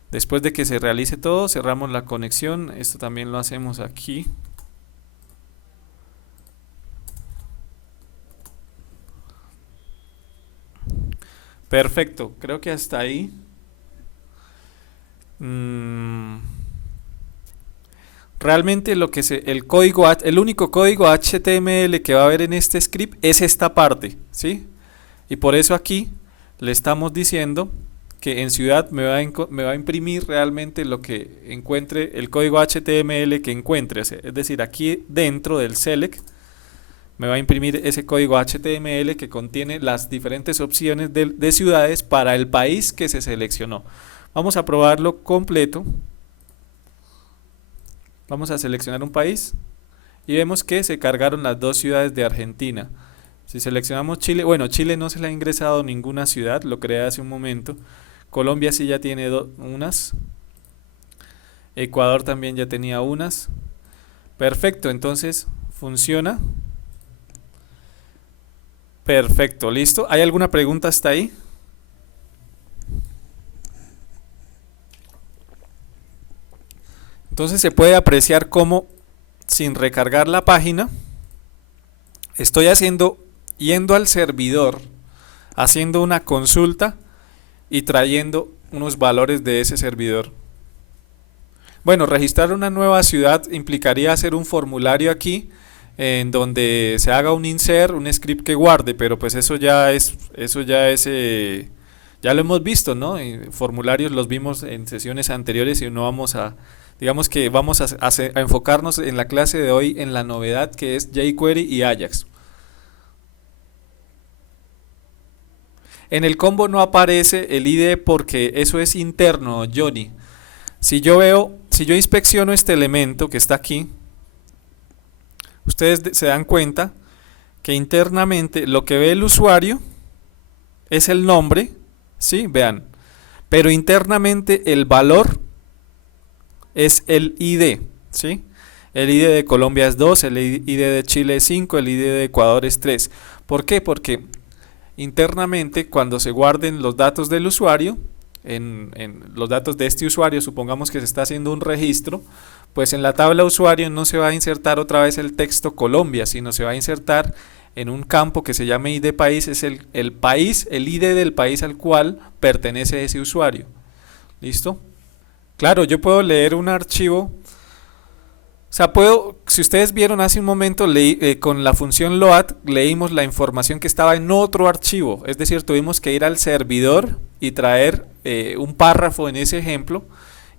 Después de que se realice todo, cerramos la conexión. Esto también lo hacemos aquí. Perfecto, creo que hasta ahí. Realmente el único código HTML que va a haber en este script es esta parte, ¿sí? Y por eso aquí le estamos diciendo que en ciudad me va a imprimir realmente lo que encuentre, el código HTML que encuentre. Es decir, aquí dentro del select me va a imprimir ese código HTML que contiene las diferentes opciones de ciudades para el país que se seleccionó. Vamos a probarlo completo. Vamos a seleccionar un país y vemos que se cargaron las dos ciudades de Argentina. Si seleccionamos Chile, bueno, Chile no se le ha ingresado ninguna ciudad, lo creé hace un momento. Colombia sí ya tiene unas. Ecuador también ya tenía unas. Perfecto, entonces funciona. Perfecto, listo. ¿Hay alguna pregunta hasta ahí? Entonces se puede apreciar cómo sin recargar la página estoy yendo al servidor, haciendo una consulta y trayendo unos valores de ese servidor. Bueno, registrar una nueva ciudad implicaría hacer un formulario aquí en donde se haga un insert, un script que guarde, pero pues ya lo hemos visto, ¿no? Formularios los vimos en sesiones anteriores y no vamos a, digamos que vamos a enfocarnos en la clase de hoy en la novedad que es jQuery y Ajax. En el combo no aparece el IDE porque eso es interno, Johnny. Si yo inspecciono este elemento que está aquí, ustedes se dan cuenta que internamente lo que ve el usuario es el nombre, ¿sí? Vean, pero internamente el valor es el ID, ¿sí? El ID de Colombia es 2, el ID de Chile es 5, el ID de Ecuador es 3. ¿Por qué? Porque internamente cuando se guarden los datos del usuario, en los datos de este usuario, supongamos que se está haciendo un registro, pues en la tabla usuario no se va a insertar otra vez el texto Colombia, sino se va a insertar en un campo que se llama ID país, es el país, el ID del país al cual pertenece ese usuario. ¿Listo? Claro, yo puedo leer un archivo. O sea, si ustedes vieron hace un momento, con la función load leímos la información que estaba en otro archivo. Es decir, tuvimos que ir al servidor y traer un párrafo en ese ejemplo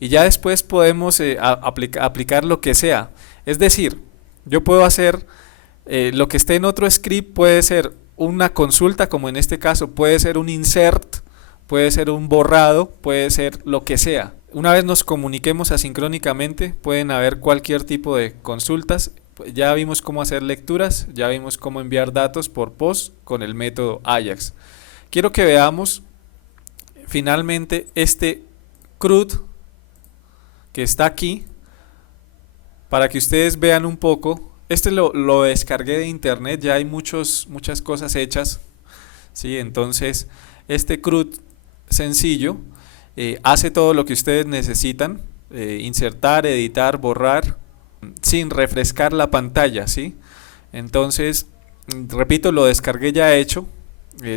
y ya después podemos aplicar lo que sea. Es decir, yo puedo hacer lo que esté en otro script, puede ser una consulta, como en este caso, puede ser un insert, puede ser un borrado, puede ser lo que sea. Una vez nos comuniquemos asincrónicamente, pueden haber cualquier tipo de consultas. Ya vimos cómo hacer lecturas, ya vimos cómo enviar datos por post con el método Ajax. Quiero que veamos finalmente este CRUD que está aquí para que ustedes vean un poco. Este lo descargué de internet, ya hay muchas cosas hechas, ¿sí? Entonces este CRUD sencillo hace todo lo que ustedes necesitan, insertar, editar, borrar, sin refrescar la pantalla, ¿sí? Entonces, repito, lo descargué ya hecho,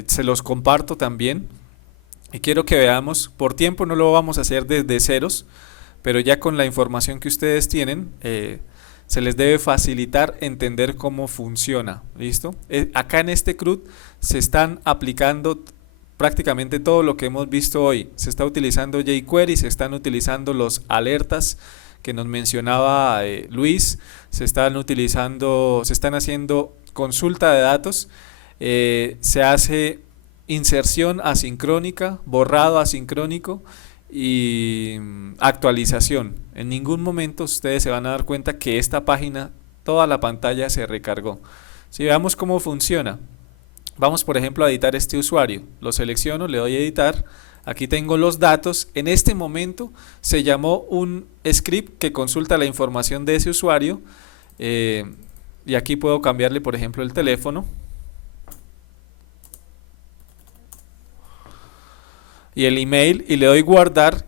se los comparto también y quiero que veamos, por tiempo no lo vamos a hacer desde ceros, pero ya con la información que ustedes tienen, se les debe facilitar entender cómo funciona, ¿listo? Acá en este CRUD se están aplicando prácticamente todo lo que hemos visto hoy. Se está utilizando jQuery, se están utilizando los alertas que nos mencionaba Luis, se están haciendo consulta de datos, se hace inserción asincrónica, borrado asincrónico y actualización. En ningún momento ustedes se van a dar cuenta que esta página, toda la pantalla se recargó. Si veamos cómo funciona. Vamos por ejemplo a editar este usuario, lo selecciono, le doy a editar, aquí tengo los datos, en este momento se llamó un script que consulta la información de ese usuario y aquí puedo cambiarle por ejemplo el teléfono y el email y le doy guardar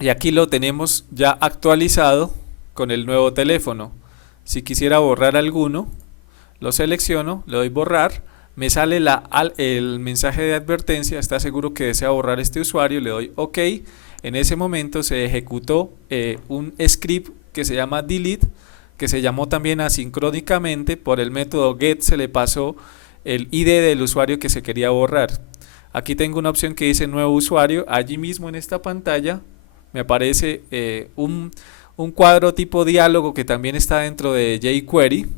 y aquí lo tenemos ya actualizado con el nuevo teléfono. Si quisiera borrar alguno, lo selecciono, le doy borrar. Me sale el mensaje de advertencia, está seguro que desea borrar este usuario, le doy OK. En ese momento se ejecutó un script que se llama delete, que se llamó también asincrónicamente. Por el método get se le pasó el ID del usuario que se quería borrar. Aquí tengo una opción que dice nuevo usuario. Allí mismo en esta pantalla me aparece un cuadro tipo diálogo que también está dentro de jQuery,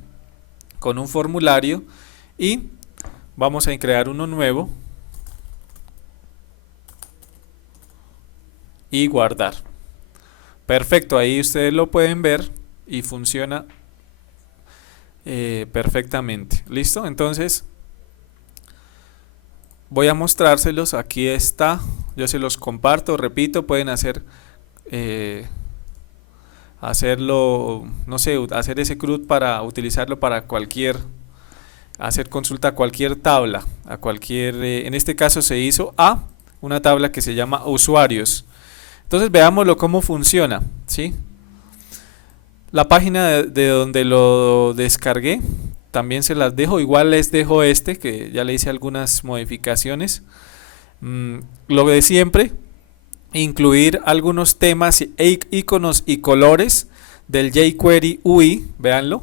con un formulario y vamos a crear uno nuevo y guardar. Perfecto, ahí ustedes lo pueden ver y funciona perfectamente. ¿Listo? Entonces voy a mostrárselos. Aquí está, yo se los comparto, repito, pueden hacerlo, no sé, hacer ese CRUD para utilizarlo para hacer consulta a cualquier tabla, a cualquier, en este caso se hizo a una tabla que se llama usuarios. Entonces veámoslo cómo funciona, ¿sí? La página de donde lo descargué también se las dejo, igual les dejo que ya le hice algunas modificaciones. Lo de siempre, incluir algunos temas, iconos y colores del jQuery UI, véanlo,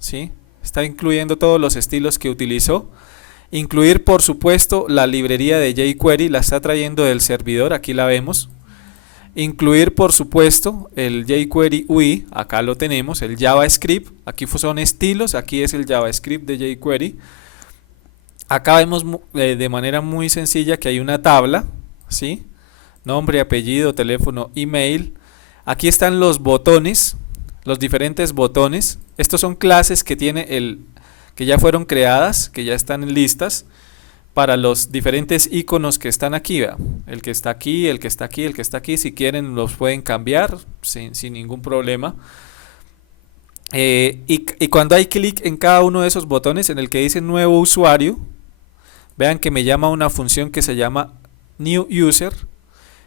¿sí? Está incluyendo todos los estilos que utilizó. Incluir, por supuesto, la librería de jQuery, la está trayendo del servidor, aquí la vemos. Incluir, por supuesto, el jQuery UI, acá lo tenemos, el JavaScript, aquí son estilos, aquí es el JavaScript de jQuery. Acá vemos de manera muy sencilla que hay una tabla, ¿sí? Nombre, apellido, teléfono, email. Aquí están los botones, los diferentes botones. Estos son clases que que ya fueron creadas, que ya están listas para los diferentes iconos que están aquí, ¿verdad? El que está aquí, el que está aquí, el que está aquí. Si quieren los pueden cambiar sin ningún problema. Y cuando hay clic en cada uno de esos botones, en el que dice nuevo usuario, vean que me llama una función que se llama New User.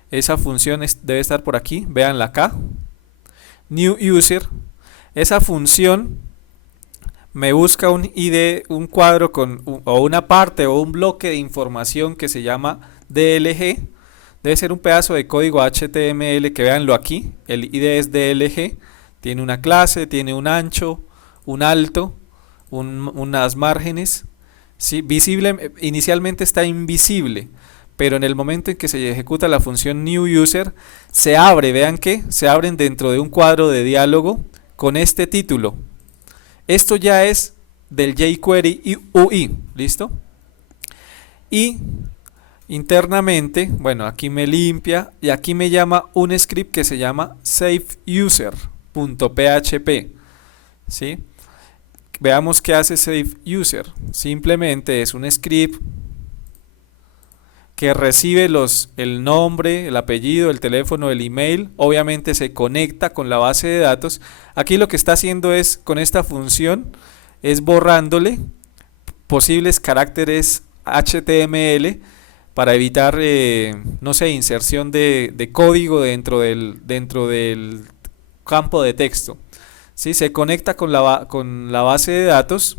Esa función debe estar por aquí, véanla acá. New User. Esa función me busca un ID, un cuadro o una parte o un bloque de información que se llama DLG. Debe ser un pedazo de código HTML que véanlo aquí. El ID es DLG. Tiene una clase, tiene un ancho, un alto, unas márgenes. ¿Sí? Visible, inicialmente está invisible, pero en el momento en que se ejecuta la función New User, se abre, vean que se abren dentro de un cuadro de diálogo con este título. Esto ya es del jQuery UI, ¿listo? Y internamente, bueno, aquí me limpia y aquí me llama un script que se llama saveuser.php, ¿sí? Veamos qué hace saveuser. Simplemente es un script que recibe el nombre, el apellido, el teléfono, el email. Obviamente se conecta con la base de datos. Aquí lo que está haciendo es, con esta función, es borrándole posibles caracteres HTML para evitar, no sé, inserción de código dentro del campo de texto. ¿Sí? Se conecta con la base de datos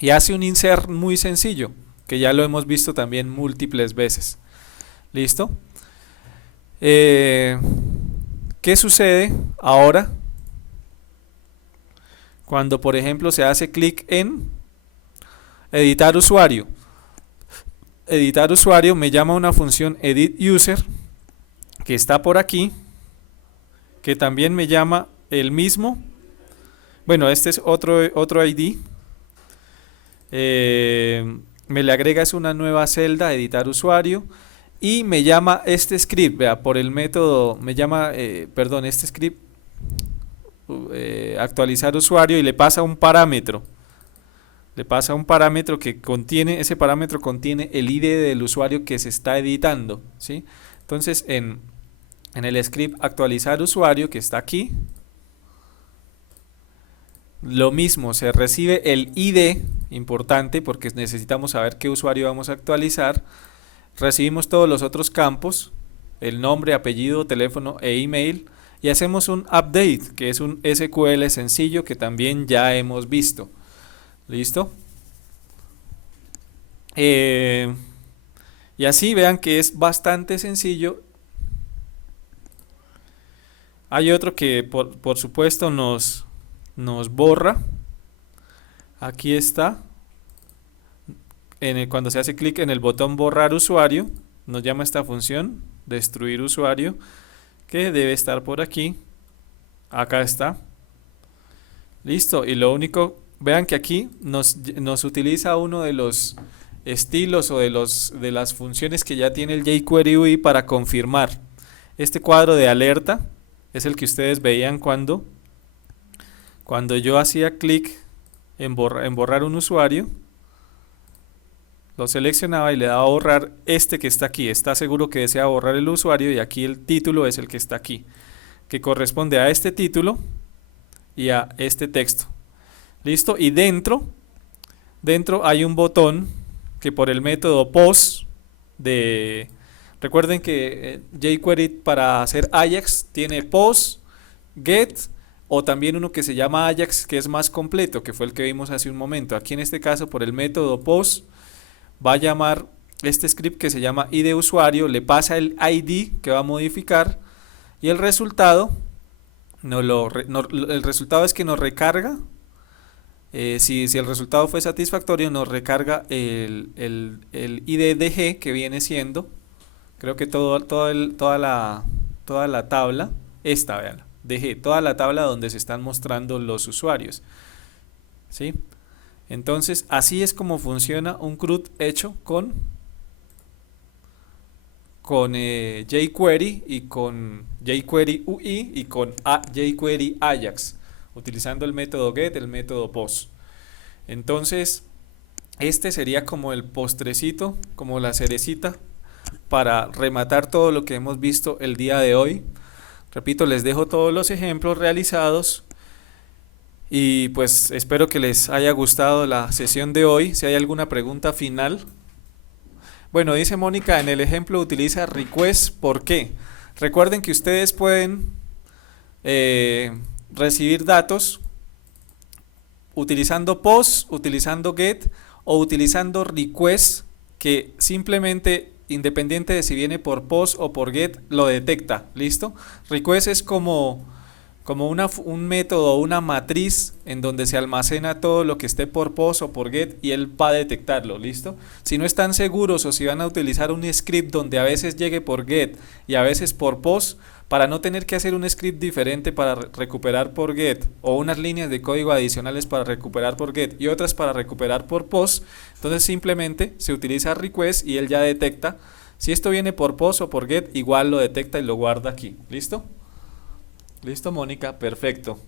y hace un insert muy sencillo, que ya lo hemos visto también múltiples veces. ¿Listo? ¿Qué sucede ahora cuando, por ejemplo, se hace clic en editar usuario? Editar usuario me llama una función edit user que está por aquí, que también me llama el mismo. Bueno, este es otro ID. Me le agrega una nueva celda, editar usuario, y me llama este script, vea, por el método, me llama, este script, actualizar usuario, y le pasa un parámetro. Le pasa un parámetro que contiene, ese parámetro contiene el ID del usuario que se está editando, ¿sí? Entonces, en el script actualizar usuario que está aquí, lo mismo, se recibe el ID, importante porque necesitamos saber qué usuario vamos a actualizar. Recibimos todos los otros campos, el nombre, apellido, teléfono e email, y hacemos un update, que es un SQL sencillo que también ya hemos visto. ¿Listo? Y así vean que es bastante sencillo. Hay otro que por supuesto nos borra. Aquí está. Cuando se hace clic en el botón borrar usuario, nos llama esta función destruir usuario, que debe estar por aquí. Acá está. Listo. Y lo único vean que aquí nos utiliza uno de los estilos o de las funciones que ya tiene el jQuery UI para confirmar. Este cuadro de alerta es el que ustedes veían cuando yo hacía clic en borrar un usuario, lo seleccionaba y le daba a borrar este que está aquí. Está seguro que desea borrar el usuario y aquí el título es el que está aquí, que corresponde a este título y a este texto. ¿Listo? Y dentro hay un botón que por el método post de... Recuerden que jQuery para hacer Ajax tiene post, get o también uno que se llama Ajax que es más completo, que fue el que vimos hace un momento. Aquí en este caso por el método post va a llamar este script que se llama id usuario, le pasa el ID que va a modificar y el resultado el resultado es que nos recarga. Si el resultado fue satisfactorio, nos recarga el IDDG que viene siendo, creo que toda la tabla, esta, vean, DG, toda la tabla donde se están mostrando los usuarios. ¿Sí? Entonces, así es como funciona un CRUD hecho con jQuery y con jQuery UI y con jQuery Ajax, utilizando el método get, el método post. Entonces, este sería como el postrecito, como la cerecita para rematar todo lo que hemos visto el día de hoy. Repito, les dejo todos los ejemplos realizados y pues espero que les haya gustado la sesión de hoy. Si hay alguna pregunta final. Bueno, dice Mónica, en el ejemplo utiliza request, ¿por qué? Recuerden que ustedes pueden recibir datos utilizando post, utilizando get o utilizando request, que simplemente, independiente de si viene por post o por get, lo detecta. ¿Listo? Request es como un método o una matriz en donde se almacena todo lo que esté por post o por get y él va a detectarlo. ¿Listo? Si no están seguros o si van a utilizar un script donde a veces llegue por get y a veces por post, para no tener que hacer un script diferente para recuperar por get o unas líneas de código adicionales para recuperar por get y otras para recuperar por post, entonces simplemente se utiliza request y él ya detecta. Si esto viene por post o por get, igual lo detecta y lo guarda aquí. ¿Listo? ¿Listo, Mónica? Perfecto.